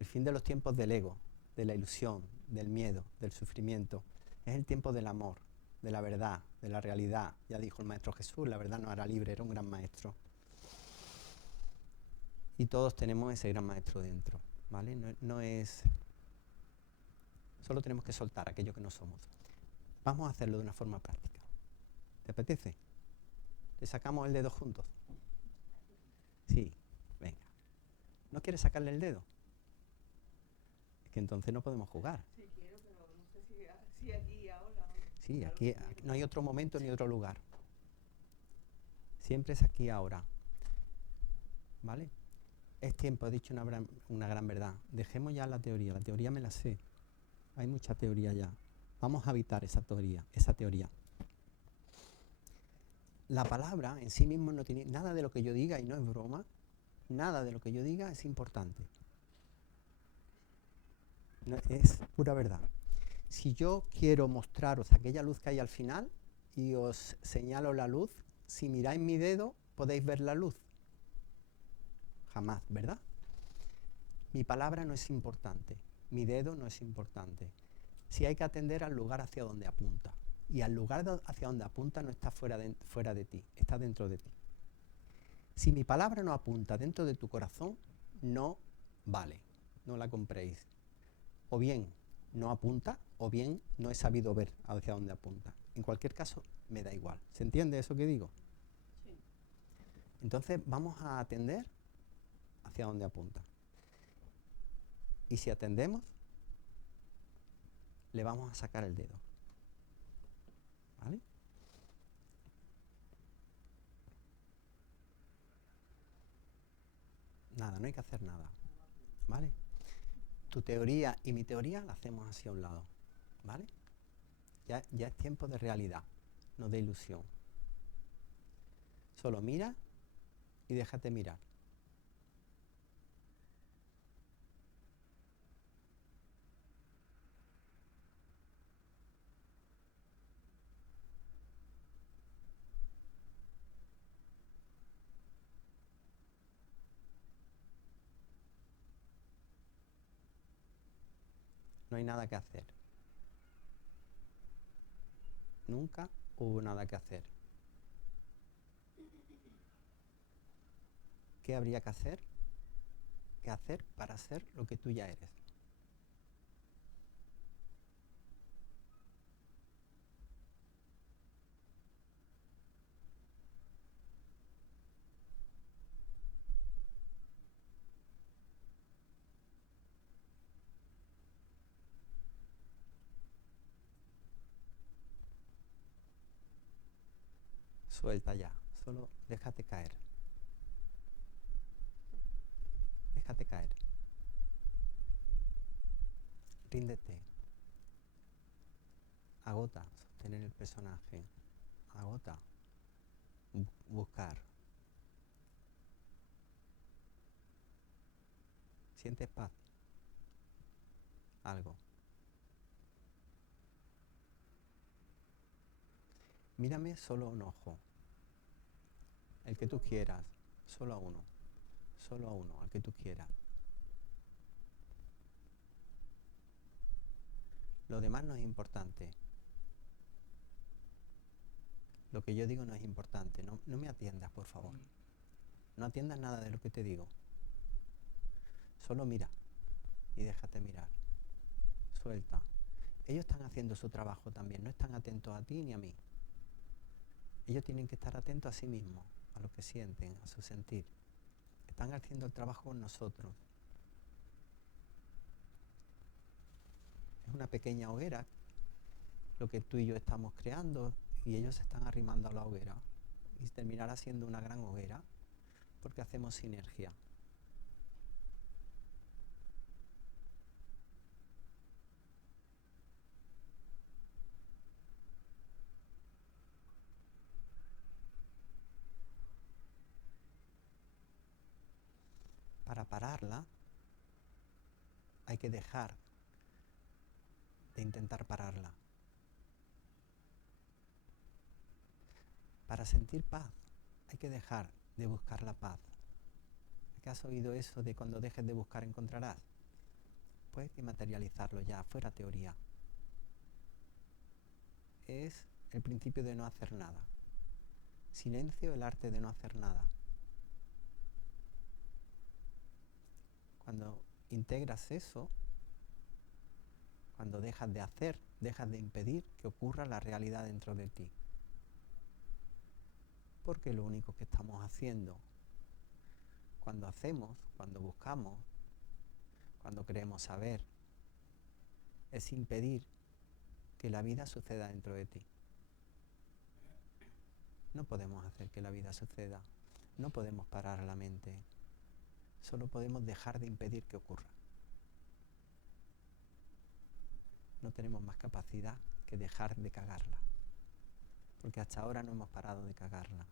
El fin de los tiempos del ego, de la ilusión, del miedo, del sufrimiento. Es el tiempo del amor, de la verdad, de la realidad. Ya dijo el Maestro Jesús, la verdad nos hará libre, era un gran maestro. Y todos tenemos ese gran maestro dentro, ¿vale? No es... Solo tenemos que soltar aquello que no somos. Vamos a hacerlo de una forma práctica. ¿Te apetece? ¿Le sacamos el dedo juntos? Sí, venga. ¿No quieres sacarle el dedo? Es que entonces no podemos jugar. Sí quiero, pero no sé si aquí ahora. Sí, aquí no hay otro momento ni otro lugar. Siempre es aquí ahora. ¿Vale? Es tiempo, he dicho una gran verdad. Dejemos ya la teoría me la sé. Hay mucha teoría ya. Vamos a evitar esa teoría. La palabra en sí mismo no tiene nada de lo que yo diga, y no es broma, nada de lo que yo diga es importante. No, es pura verdad. Si yo quiero mostraros aquella luz que hay al final y os señalo la luz, si miráis mi dedo podéis ver la luz. Jamás, ¿verdad? Mi palabra no es importante, mi dedo no es importante. Si hay que atender al lugar hacia donde apunta. Y al lugar hacia donde apunta no está fuera de ti, está dentro de ti. Si mi palabra no apunta dentro de tu corazón, no vale, no la compréis. O bien no apunta, o bien no he sabido ver hacia dónde apunta. En cualquier caso, me da igual. ¿Se entiende eso que digo? Sí. Entonces vamos a atender hacia dónde apunta. Y si atendemos, le vamos a sacar el dedo. ¿Vale? Nada, no hay que hacer nada. ¿Vale? Tu teoría y mi teoría la hacemos hacia un lado. ¿Vale? Ya es tiempo de realidad, no de ilusión. Solo mira y déjate mirar. No hay nada que hacer. Nunca hubo nada que hacer. ¿Qué habría que hacer? ¿Qué hacer para ser lo que tú ya eres? Suelta ya, solo déjate caer. Déjate caer. Ríndete. Agota sostener el personaje. Agota buscar. ¿Sientes paz? Algo. Mírame solo un ojo. El que tú quieras. Solo a uno. Solo a uno, al que tú quieras. Lo demás no es importante. Lo que yo digo no es importante. No me atiendas, por favor. No atiendas nada de lo que te digo. Solo mira y déjate mirar. Suelta. Ellos están haciendo su trabajo también. No están atentos a ti ni a mí. Ellos tienen que estar atentos a sí mismos, a lo que sienten, a su sentir. Están haciendo el trabajo con nosotros. Es una pequeña hoguera lo que tú y yo estamos creando, y ellos se están arrimando a la hoguera, y terminará siendo una gran hoguera porque hacemos sinergia. cagarla, hay que dejar de intentar pararla. Para sentir paz, hay que dejar de buscar la paz. ¿Qué has oído eso de cuando dejes de buscar encontrarás? Pues hay que materializarlo ya, fuera teoría. Es el principio de no hacer nada. Silencio, el arte de no hacer nada. Cuando integras eso, cuando dejas de hacer, dejas de impedir que ocurra la realidad dentro de ti. Porque lo único que estamos haciendo, cuando hacemos, cuando buscamos, cuando queremos saber, es impedir que la vida suceda dentro de ti. No podemos hacer que la vida suceda, no podemos parar la mente, solo podemos dejar de impedir que ocurra. No tenemos más capacidad que dejar de cagarla, porque hasta ahora no hemos parado de cagarla.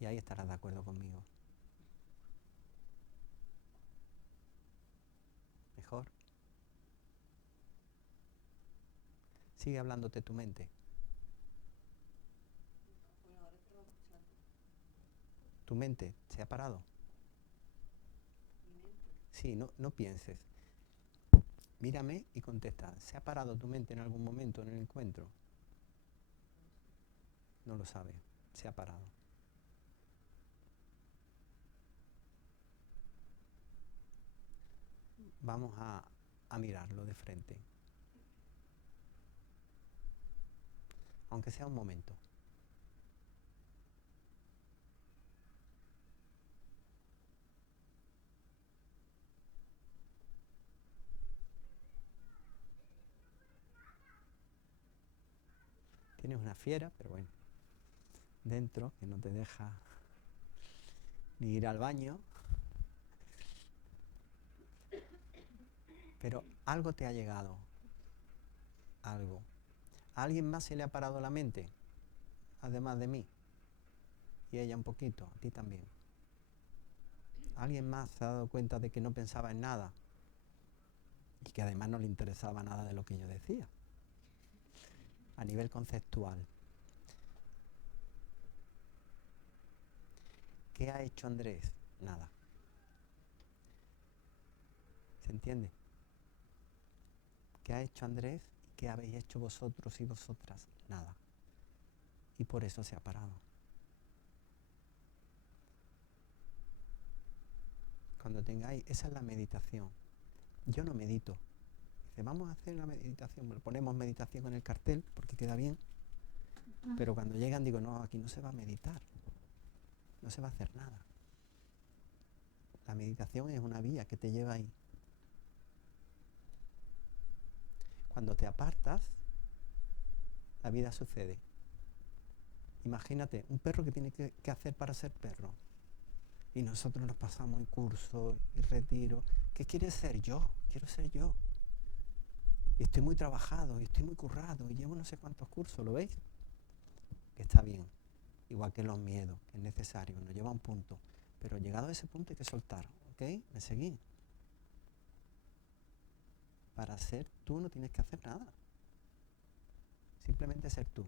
Y ahí estarás de acuerdo conmigo. ¿Mejor? Sigue hablándote tu mente. Bueno, ahora te lo voy escuchando. ¿Tu mente se ha parado? Mi mente. Sí, no pienses. Mírame y contesta. ¿Se ha parado tu mente en algún momento en el encuentro? No lo sabe. Se ha parado. Vamos a mirarlo de frente. Aunque sea un momento. Tienes una fiera, pero bueno, dentro, que no te deja ni ir al baño. Pero algo te ha llegado. Algo. ¿A alguien más se le ha parado la mente? Además de mí. Y ella un poquito, a ti también. ¿Alguien más se ha dado cuenta de que no pensaba en nada? Y que además no le interesaba nada de lo que yo decía. A nivel conceptual. ¿Qué ha hecho Andrés? Nada. ¿Se entiende? ¿Qué ha hecho Andrés y qué habéis hecho vosotros y vosotras? Nada. Y por eso se ha parado. Cuando tengáis, esa es la meditación. Yo no medito. Dice, vamos a hacer la meditación. Ponemos meditación en el cartel porque queda bien. Pero cuando llegan digo, no, aquí no se va a meditar. No se va a hacer nada. La meditación es una vía que te lleva ahí. Cuando te apartas, la vida sucede. Imagínate, un perro que tiene que hacer para ser perro. Y nosotros nos pasamos en curso y retiro. ¿Qué quiere ser yo? Quiero ser yo. Y estoy muy trabajado, y estoy muy currado, y llevo no sé cuántos cursos, ¿lo veis? Que está bien. Igual que los miedos, que es necesario, nos lleva a un punto. Pero llegado a ese punto hay que soltar, ¿ok? ¿Me seguís? Para ser tú no tienes que hacer nada. Simplemente ser tú.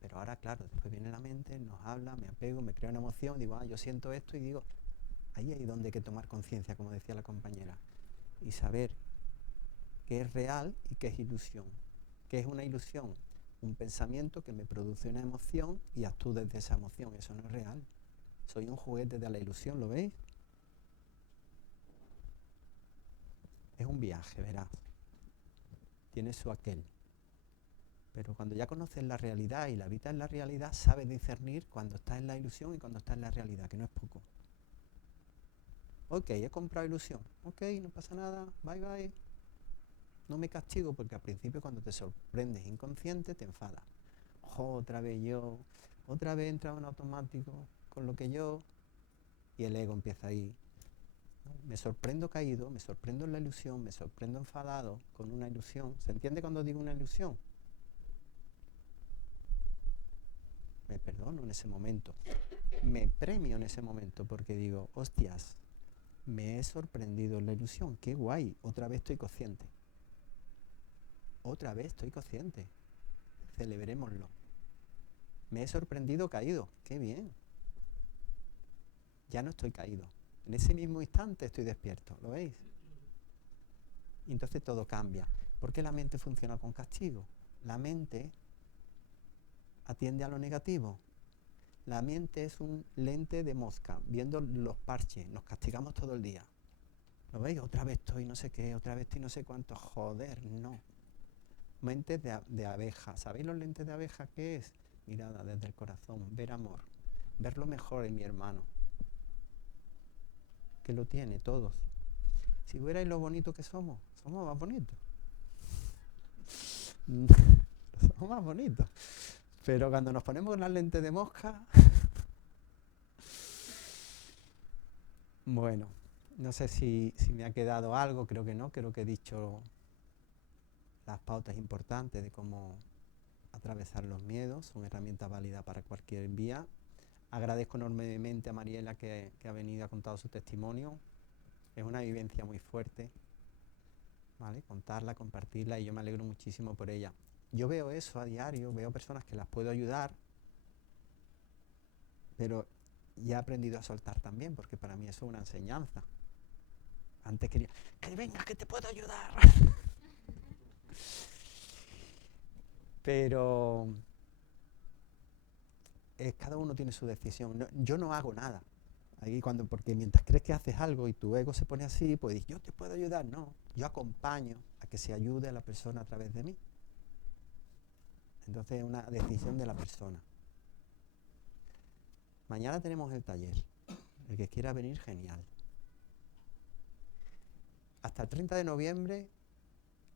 Pero ahora, claro, después viene la mente, nos habla, me apego, me crea una emoción, digo, yo siento esto y digo, ahí es donde hay que tomar conciencia, como decía la compañera, y saber qué es real y qué es ilusión. ¿Qué es una ilusión? Un pensamiento que me produce una emoción y actúo desde esa emoción. Eso no es real. Soy un juguete de la ilusión, ¿lo veis? Es un viaje, verás. Tiene su aquel. Pero cuando ya conoces la realidad y la habitas en la realidad, sabes discernir cuando estás en la ilusión y cuando estás en la realidad, que no es poco. Ok, he comprado ilusión. Ok, no pasa nada, bye bye. No me castigo porque al principio cuando te sorprendes inconsciente te enfadas. Otra vez he entrado en automático con lo que yo, y el ego empieza ahí. Me sorprendo caído, me sorprendo en la ilusión, me sorprendo enfadado con una ilusión. ¿Se entiende cuando digo una ilusión? Me perdono en ese momento, me premio en ese momento porque digo, hostias, Me he sorprendido en la ilusión. ¡Qué guay! Otra vez estoy consciente. Otra vez estoy consciente. Celebrémoslo. Me he sorprendido caído. ¡Qué bien! Ya no estoy caído. En ese mismo instante estoy despierto. ¿Lo veis? Y entonces todo cambia. ¿Por qué la mente funciona con castigo? La mente atiende a lo negativo. La mente es un lente de mosca, viendo los parches. Nos castigamos todo el día. ¿Lo veis? Otra vez estoy no sé qué, otra vez estoy no sé cuánto. Joder, no. Mente de abeja. ¿Sabéis los lentes de abeja qué es? Mirada desde el corazón, ver amor, ver lo mejor en mi hermano, que lo tiene todos. Si vierais lo bonito que somos más bonitos. Somos más bonitos. Pero cuando nos ponemos las lentes de mosca... Bueno, no sé si me ha quedado algo, creo que no, creo que he dicho las pautas importantes de cómo atravesar los miedos, son herramientas válidas para cualquier vía. Agradezco enormemente a Mariela que ha venido y ha contado su testimonio. Es una vivencia muy fuerte, ¿vale? Contarla, compartirla, y yo me alegro muchísimo por ella. Yo veo eso a diario, veo personas que las puedo ayudar, pero ya he aprendido a soltar también, porque para mí eso es una enseñanza. Antes quería, que venga, que te puedo ayudar. Pero cada uno tiene su decisión. No, yo no hago nada. Ahí porque mientras crees que haces algo y tu ego se pone así, pues dices, yo te puedo ayudar. No, yo acompaño a que se ayude a la persona a través de mí. Entonces es una decisión de la persona. Mañana tenemos el taller. El que quiera venir, genial. Hasta el 30 de noviembre,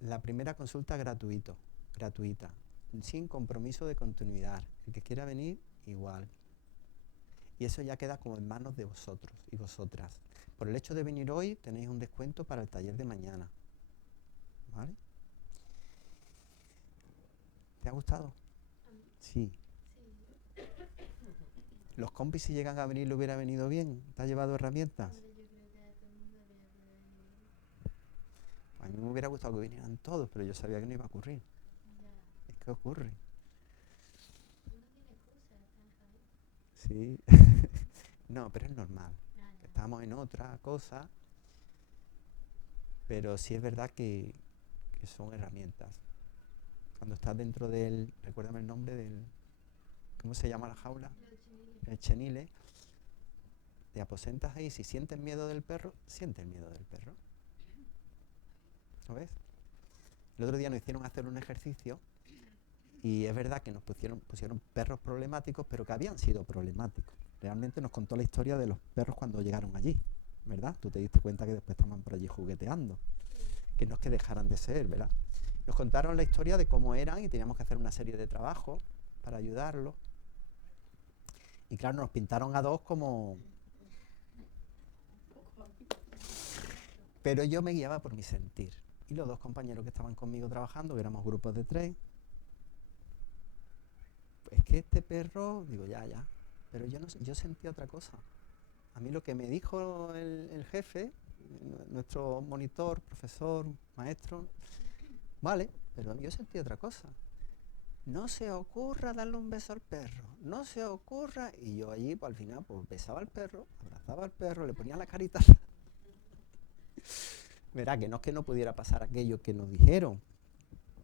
la primera consulta gratuita, sin compromiso de continuidad. El que quiera venir, igual. Y eso ya queda como en manos de vosotros y vosotras. Por el hecho de venir hoy, tenéis un descuento para el taller de mañana. ¿Vale? ¿Te ha gustado? Sí. ¿Los compis, si llegan a venir, le hubiera venido bien? ¿Te ha llevado herramientas? A mí me hubiera gustado que vinieran todos, pero yo sabía que no iba a ocurrir. Es que ocurre. Sí. No, pero es normal. Estamos en otra cosa, pero sí es verdad que son herramientas. Cuando estás dentro del, recuérdame el nombre del, ¿cómo se llama la jaula? El chenile. Te aposentas ahí, si sientes miedo del perro, siente el miedo del perro. ¿Lo ves? El otro día nos hicieron hacer un ejercicio y es verdad que nos pusieron perros problemáticos, pero que habían sido problemáticos. Realmente nos contó la historia de los perros cuando llegaron allí, ¿verdad? Tú te diste cuenta que después estaban por allí jugueteando, que no es que dejaran de ser, ¿verdad? Nos contaron la historia de cómo eran y teníamos que hacer una serie de trabajos para ayudarlos. Y claro, nos pintaron a dos como... Pero yo me guiaba por mi sentir. Y los dos compañeros que estaban conmigo trabajando, que éramos grupos de 3, es que este perro, digo, ya, pero yo sentía otra cosa. A mí lo que me dijo el jefe, nuestro monitor, profesor, maestro, vale, pero yo sentía otra cosa. No se ocurra darle un beso al perro, no se ocurra. Y yo allí, pues, al final, pues besaba al perro, abrazaba al perro, le ponía la carita. Verá, que no es que no pudiera pasar aquello que nos dijeron,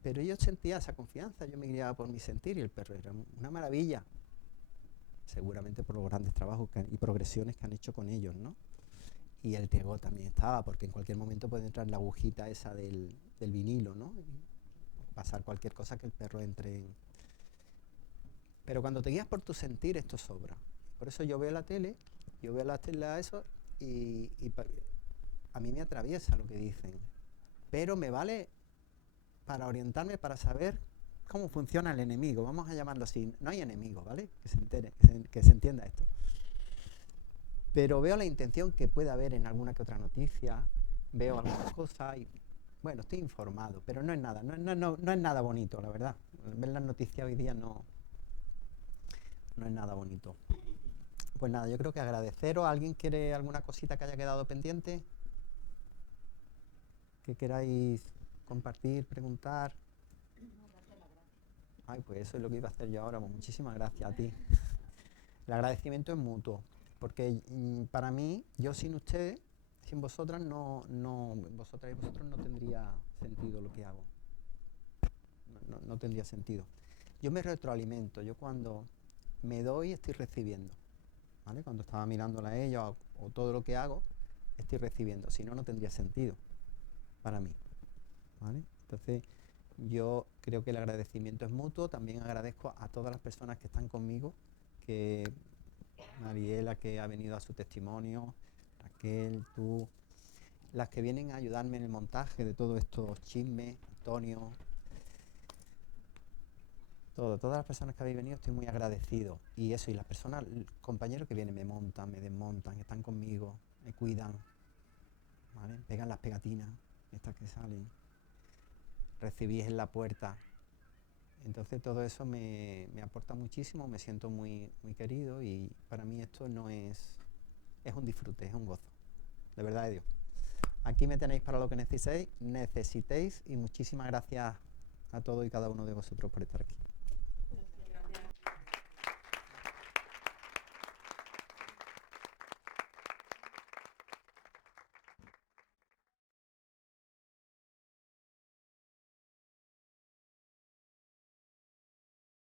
pero yo sentía esa confianza, yo me guiaba por mi sentir y el perro era una maravilla. Seguramente por los grandes trabajos y progresiones que han hecho con ellos, ¿no? Y el Tego también estaba, porque en cualquier momento puede entrar la agujita esa del vinilo, ¿no? Y pasar cualquier cosa que el perro entre en... Pero cuando te guías por tu sentir, esto sobra. Por eso yo veo la tele, eso, y a mí me atraviesa lo que dicen. Pero me vale para orientarme, para saber cómo funciona el enemigo. Vamos a llamarlo así. No hay enemigo, ¿vale? Que se entienda esto. Pero veo la intención que puede haber en alguna que otra noticia, veo algunas cosas y, bueno, estoy informado, pero no es nada, no es nada bonito, la verdad. Ver las noticias hoy día no es nada bonito. pues nada, yo creo que agradeceros. ¿Alguien quiere alguna cosita que haya quedado pendiente? ¿Que queráis compartir, preguntar? Ay, pues eso es lo que iba a hacer yo ahora. Pues muchísimas gracias a ti. El agradecimiento es mutuo, porque para mí, yo sin ustedes, sin vosotras, vosotras y vosotros no tendría sentido lo que hago. No tendría sentido. Yo me retroalimento. Yo cuando me doy, estoy recibiendo. ¿Vale? Cuando estaba mirándola a ella o todo lo que hago, estoy recibiendo. Si no, no tendría sentido para mí. ¿Vale? Entonces, yo creo que el agradecimiento es mutuo. También agradezco a todas las personas que están conmigo, que Mariela, que ha venido a su testimonio, Raquel, tú, las que vienen a ayudarme en el montaje de todos estos chismes, Antonio, todas las personas que habéis venido, estoy muy agradecido. Y eso, y las personas, compañeros que vienen, me montan, me desmontan, están conmigo, me cuidan, ¿vale? Pegan las pegatinas, estas que salen, recibís en la puerta. Entonces todo eso me aporta muchísimo, me siento muy, muy querido, y para mí esto no es un disfrute, es un gozo, de verdad de Dios. Aquí me tenéis para lo que necesitéis, y muchísimas gracias a todos y cada uno de vosotros por estar aquí.